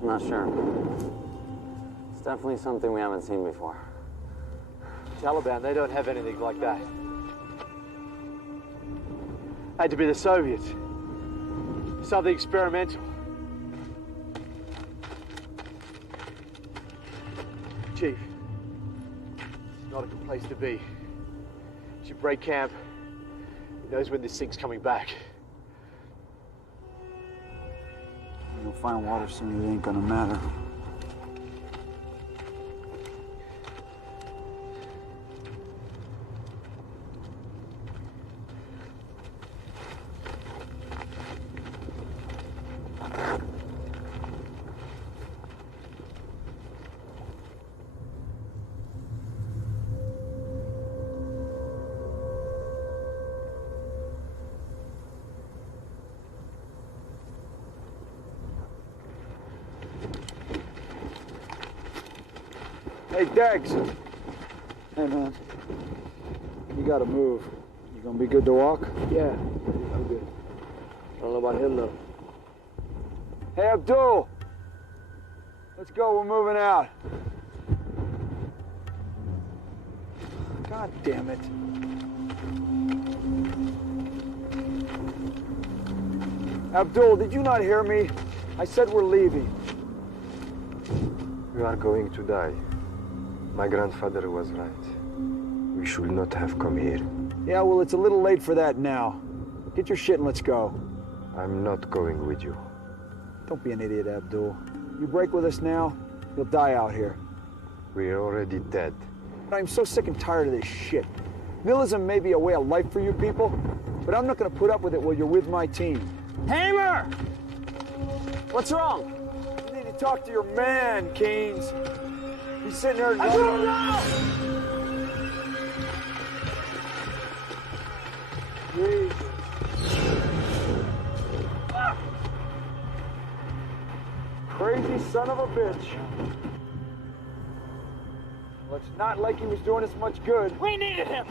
I'm not sure. It's definitely something we haven't seen before. Taliban, they don't have anything like that. Had to be the Soviets. Something experimental. Chief, it's not a good place to be. You should break camp. Who knows when this thing's coming back? You'll find water soon, it ain't gonna matter. Hey, Dex. Hey, man. You gotta move. You gonna be good to walk? Yeah, I'm good. I don't know about him, though. Hey, Abdul. Let's go, we're moving out. God damn it. Abdul, did you not hear me? I said we're leaving. We are going to die. My grandfather was right. We should not have come here. Yeah, well, it's a little late for that now. Get your shit and let's go. I'm not going with you. Don't be an idiot, Abdul. You break with us now, you'll die out here. We're already dead. I'm so sick and tired of this shit. Nihilism may be a way of life for you people, but I'm not gonna put up with it while you're with my team. Hamer! What's wrong? You need to talk to your man, Keynes. He's sitting there... I don't know! Jesus. Crazy son of a bitch. Well, it's not like he was doing us much good. We needed him!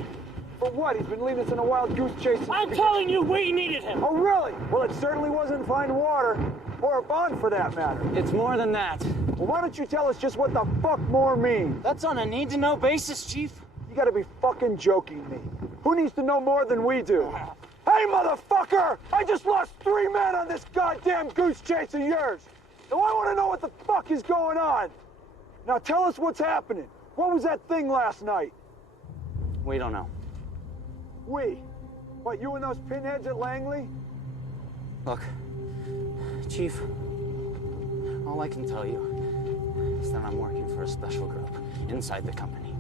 For what? He's been leading us in a wild goose chase. I'm telling you, we needed him! Oh, really? Well, it certainly wasn't fine water, or a bond for that matter. It's more than that. Well, why don't you tell us just what the fuck more means? That's on a need-to-know basis, Chief. You gotta be fucking joking me. Who needs to know more than we do? Hey, motherfucker! I just lost 3 men on this goddamn goose chase of yours. Now I want to know what the fuck is going on. Now tell us what's happening. What was that thing last night? We don't know. We? What, you and those pinheads at Langley? Look, Chief, all I can tell you is that I'm working for a special group inside the company.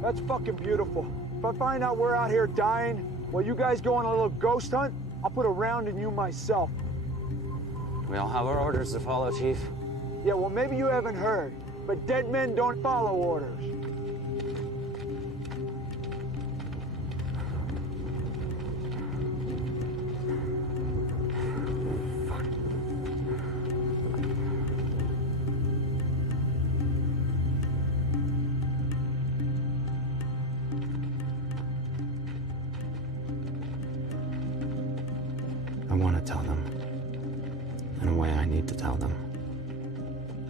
That's fucking beautiful. If I find out we're out here dying while you guys go on a little ghost hunt, I'll put a round in you myself. We all have our orders to follow, Chief. Yeah, well, maybe you haven't heard, but dead men don't follow orders. I want to tell them. In a way, I need to tell them.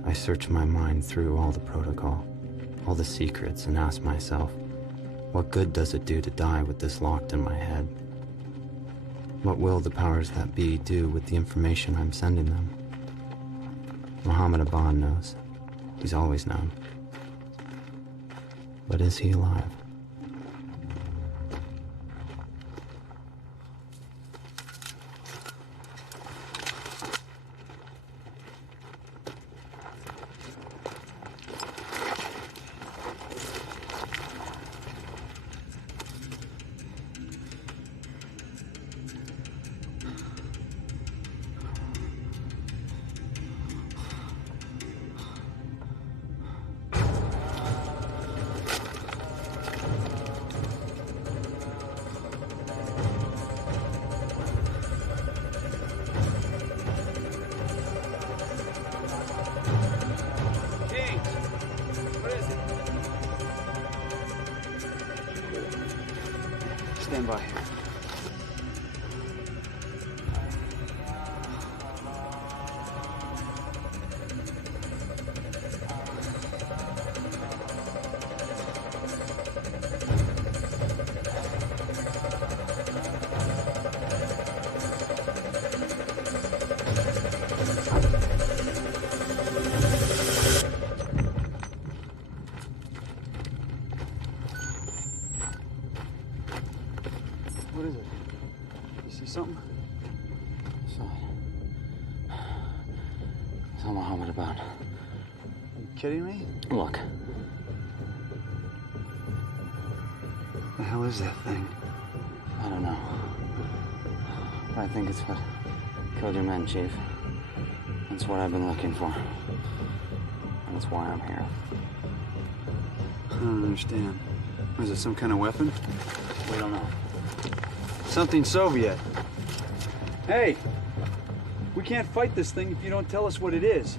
I search my mind through all the protocol, all the secrets, and ask myself, what good does it do to die with this locked in my head? What will the powers that be do with the information I'm sending them? Muhammad Aban knows. He's always known. But is he alive? Stand by. What is it? You see something? It's all Muhammad Aban. Are you kidding me? Look. The hell is that thing? I don't know. But I think it's what killed your men, Chief. That's what I've been looking for. And that's why I'm here. I don't understand. Is it some kind of weapon? We don't know. Something Soviet. Hey! We can't fight this thing if you don't tell us what it is.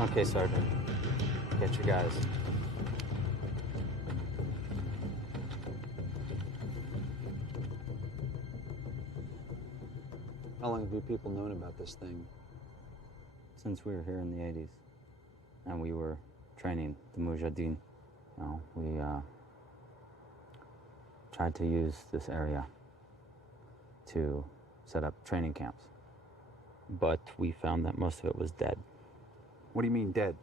Okay, Sergeant. Get your guys. How long have you people known about this thing? Since we were here in the 80s, and we were training the Mujahideen, we tried to use this area to set up training camps. But we found that most of it was dead. What do you mean dead?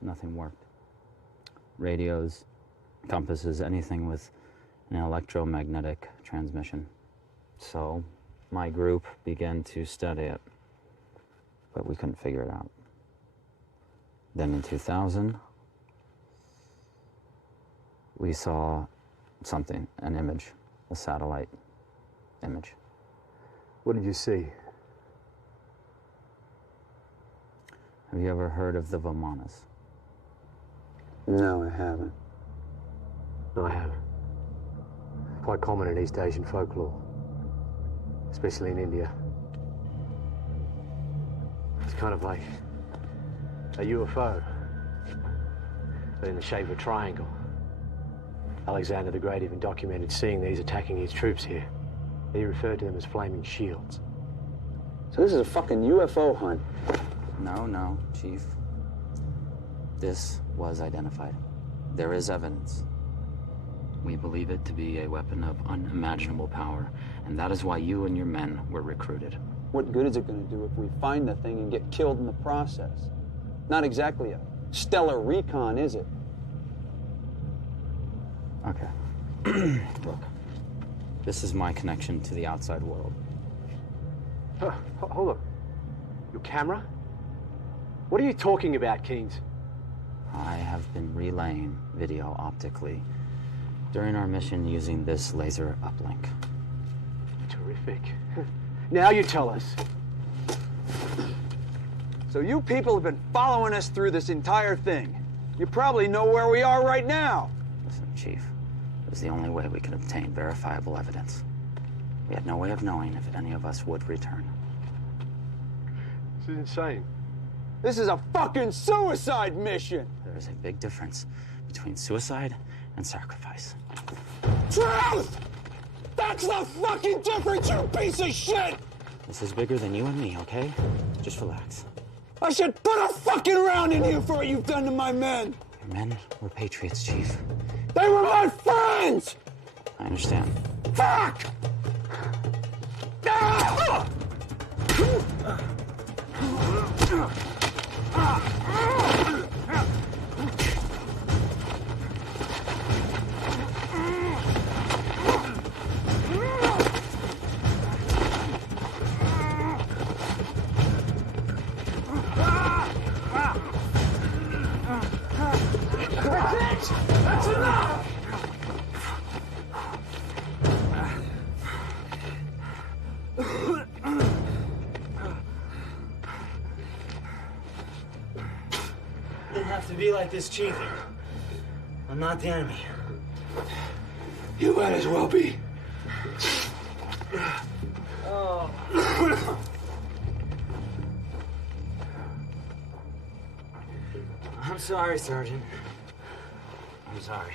Nothing worked. Radios, compasses, anything with an electromagnetic transmission. So my group began to study it, but we couldn't figure it out. Then in 2000, we saw something, an image, a satellite image. What did you see? Have you ever heard of the Vimanas? No, I haven't. No, I haven't. Quite common in East Asian folklore, especially in India. It's kind of like a UFO, but in the shape of a triangle. Alexander the Great even documented seeing these attacking his troops here. He referred to them as flaming shields. So this is a fucking UFO hunt. No, Chief. This was identified. There is evidence. We believe it to be a weapon of unimaginable power, and that is why you and your men were recruited. What good is it going to do if we find the thing and get killed in the process? Not exactly a stellar recon, is it? Okay. Look, this is my connection to the outside world. Hold on. Your camera? What are you talking about, Keynes? I have been relaying video optically during our mission using this laser uplink. Terrific. Now you tell us. So you people have been following us through this entire thing. You probably know where we are right now. Listen, Chief, it was the only way we could obtain verifiable evidence. We had no way of knowing if any of us would return. This is insane. This is a fucking suicide mission! There is a big difference between suicide and sacrifice. Truth! That's the fucking difference, you piece of shit! This is bigger than you and me, okay? Just relax. I should put a fucking round in you for what you've done to my men! Your men were patriots, Chief. They were my friends! I understand. Fuck! Ah! That's it! That's enough! Didn't have to be like this, Chief. I'm not the enemy. You might as well be. Oh. I'm sorry, Sergeant. I'm sorry.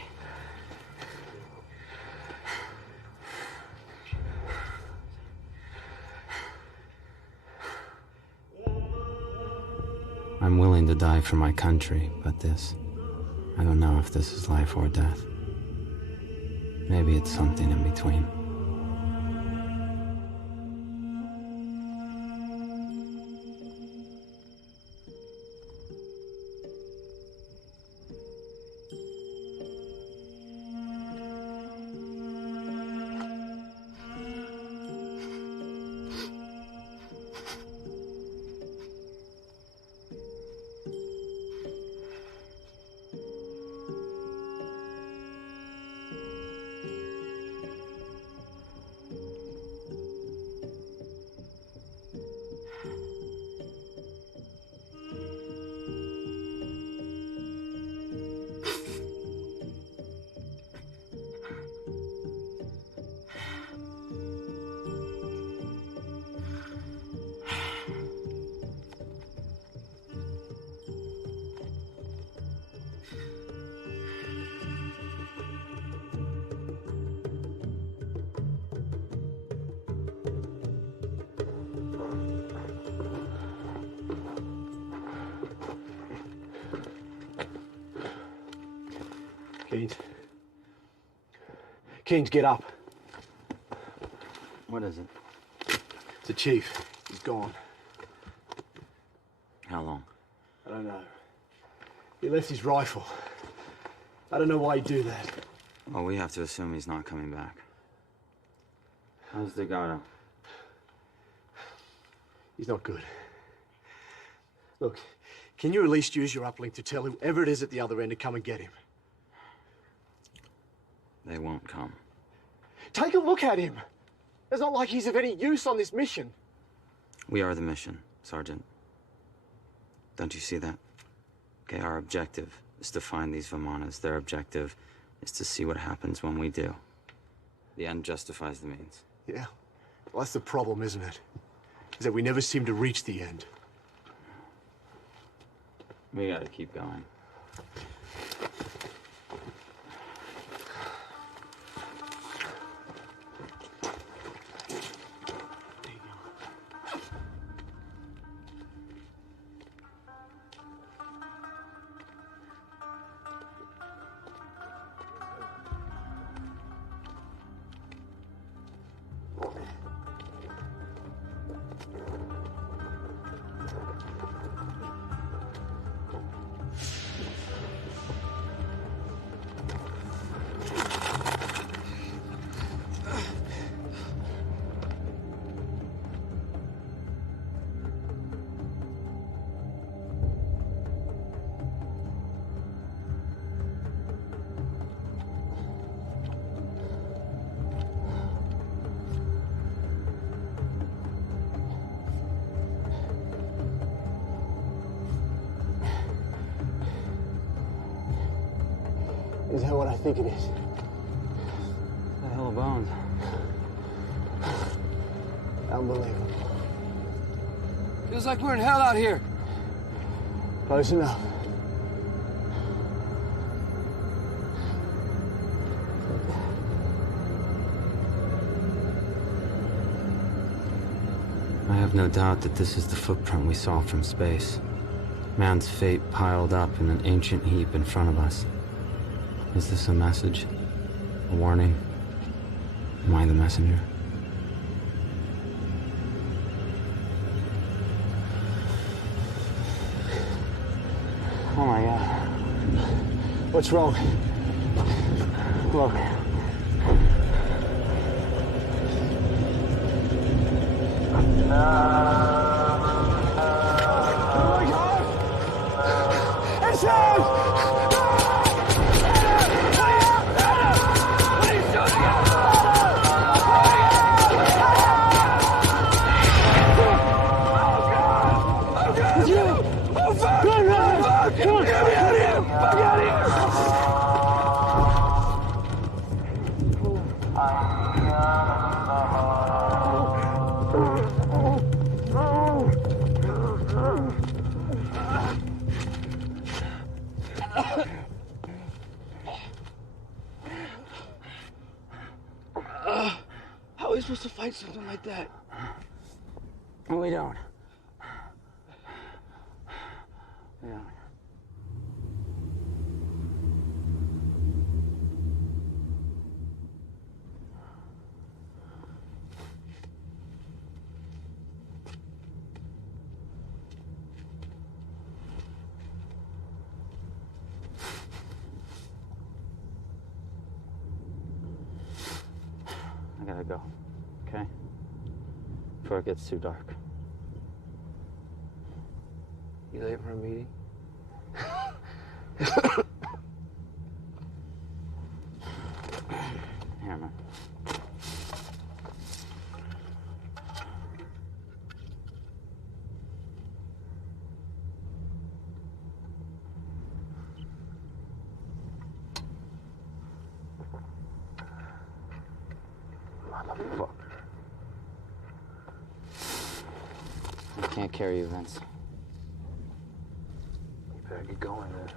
I'm willing to die for my country, but this, I don't know if this is life or death. Maybe it's something in between. Keynes, get up. What is it? It's the chief. He's gone. How long? I don't know. He left his rifle. I don't know why he'd do that. Well, we have to assume he's not coming back. How's Delgado? He's not good. Look, can you at least use your uplink to tell whoever it is at the other end to come and get him? They won't come. Take a look at him. It's not like he's of any use on this mission. We are the mission, Sergeant. Don't you see that? Okay, our objective is to find these Vimanas. Their objective is to see what happens when we do. The end justifies the means. Yeah. Well, that's the problem, isn't it? Is that we never seem to reach the end. We gotta keep going. Is that what I think it is? The hell of bones. Unbelievable. Feels like we're in hell out here. Close enough. I have no doubt that this is the footprint we saw from space. Man's fate piled up in an ancient heap in front of us. Is this a message? A warning? Am I the messenger? Oh my God. What's wrong? Look. Oh my God! It's him! How are we supposed to fight something like that? We don't. We don't. I gotta go, okay? Before it gets too dark. You late for a meeting? Here, man. Motherfucker. I can't carry you, Vince. You better get going, man.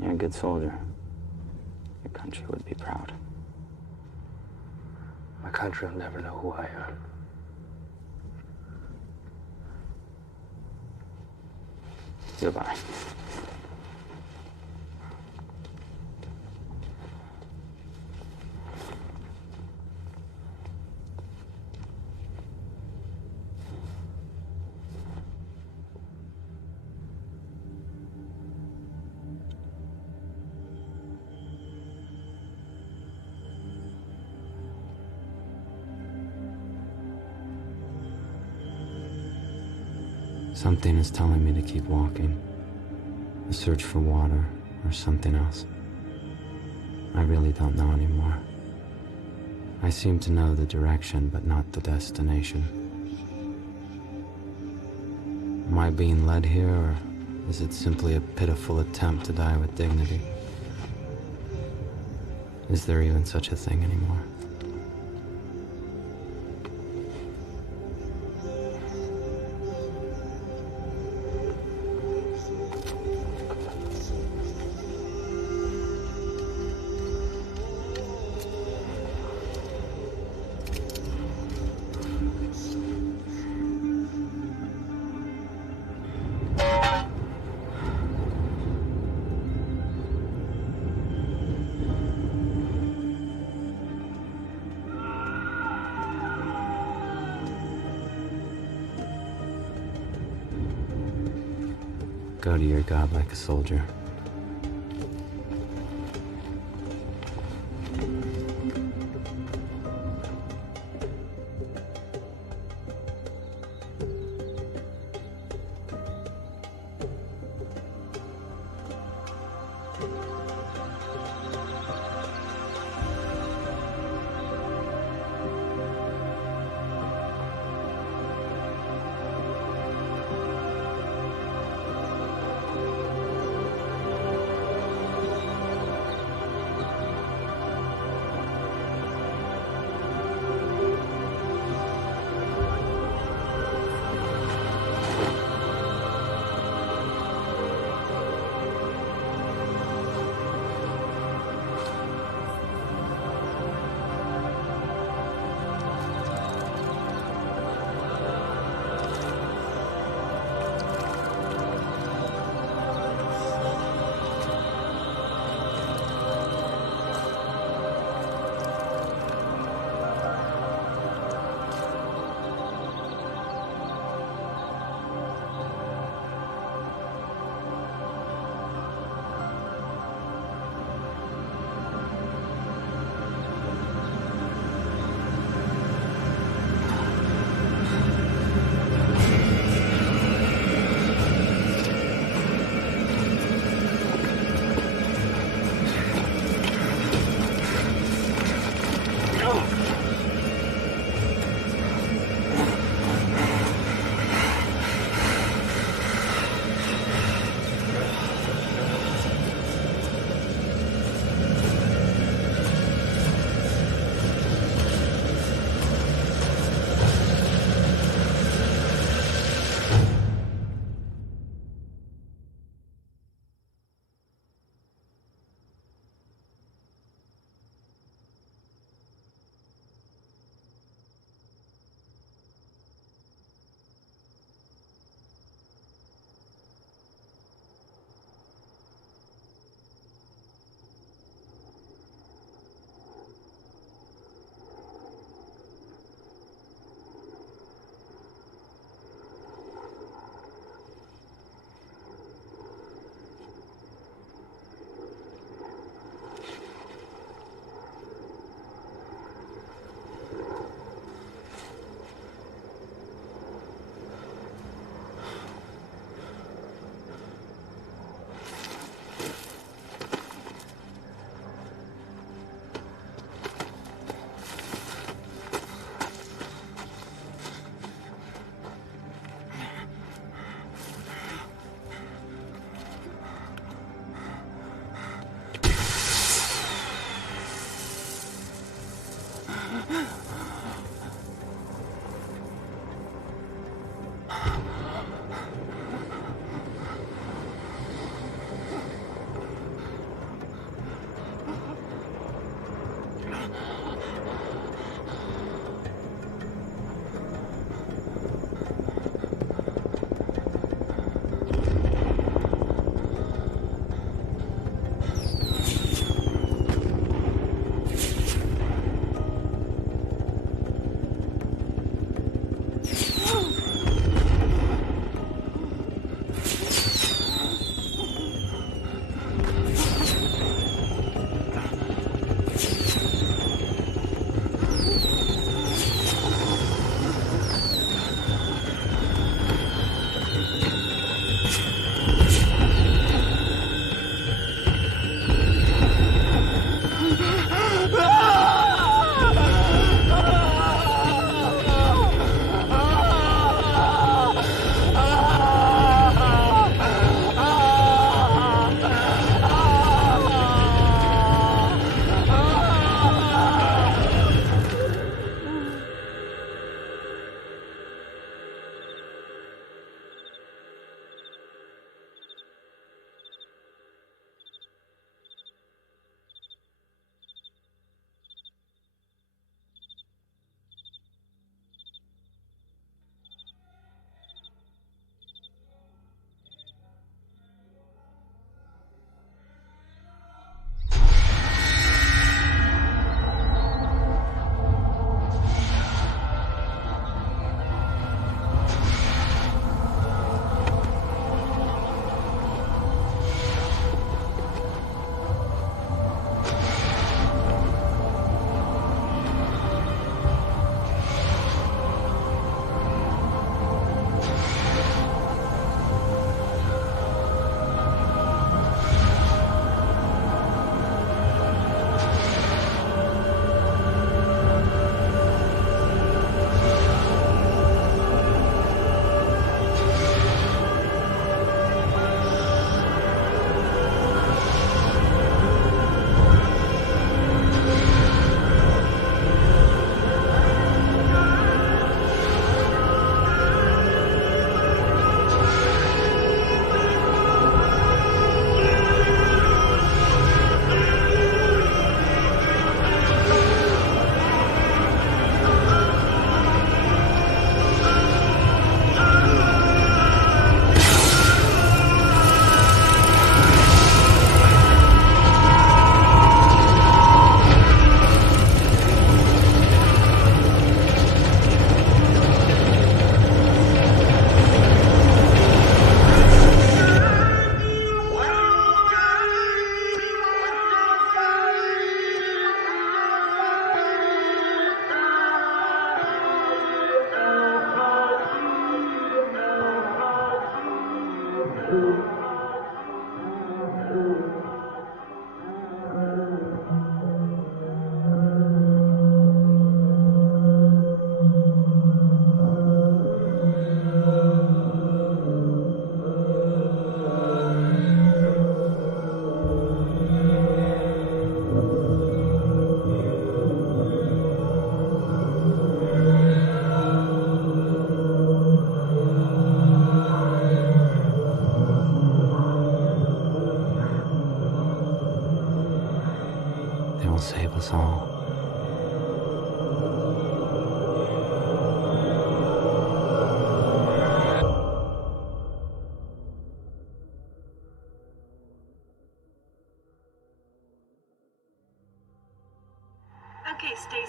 You're a good soldier. Your country would be proud. My country will never know who I am. Goodbye. Something is telling me to keep walking. A search for water or something else. I really don't know anymore. I seem to know the direction, but not the destination. Am I being led here, or is it simply a pitiful attempt to die with dignity? Is there even such a thing anymore? Go to your God like a soldier.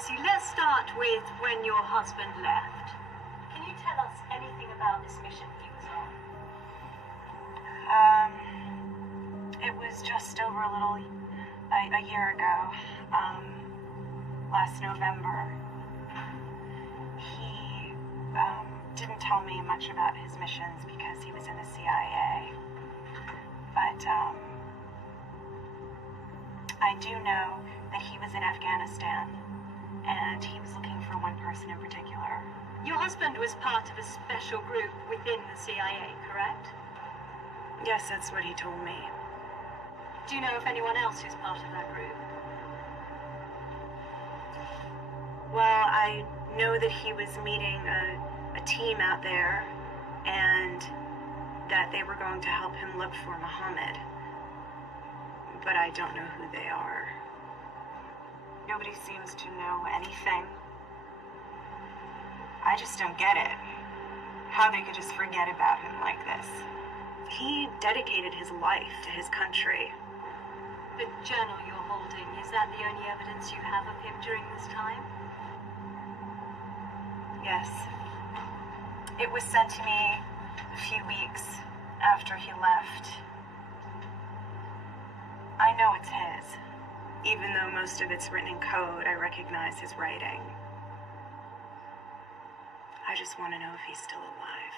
Tracy, let's start with when your husband left. Can you tell us anything about this mission he was on? It was just over a year ago. Last November. He didn't tell me much about his missions because he was in the CIA. But I do know that he was in Afghanistan, and he was looking for one person in particular. Your husband was part of a special group within the CIA, correct? Yes, that's what he told me. Do you know of anyone else who's part of that group? Well, I know that he was meeting a team out there, and that they were going to help him look for Muhammad. But I don't know who they are. Nobody seems to know anything. I just don't get it. How they could just forget about him like this. He dedicated his life to his country. The journal you're holding, is that the only evidence you have of him during this time? Yes. It was sent to me a few weeks after he left. I know it's his. Even though most of it's written in code, I recognize his writing. I just want to know if he's still alive.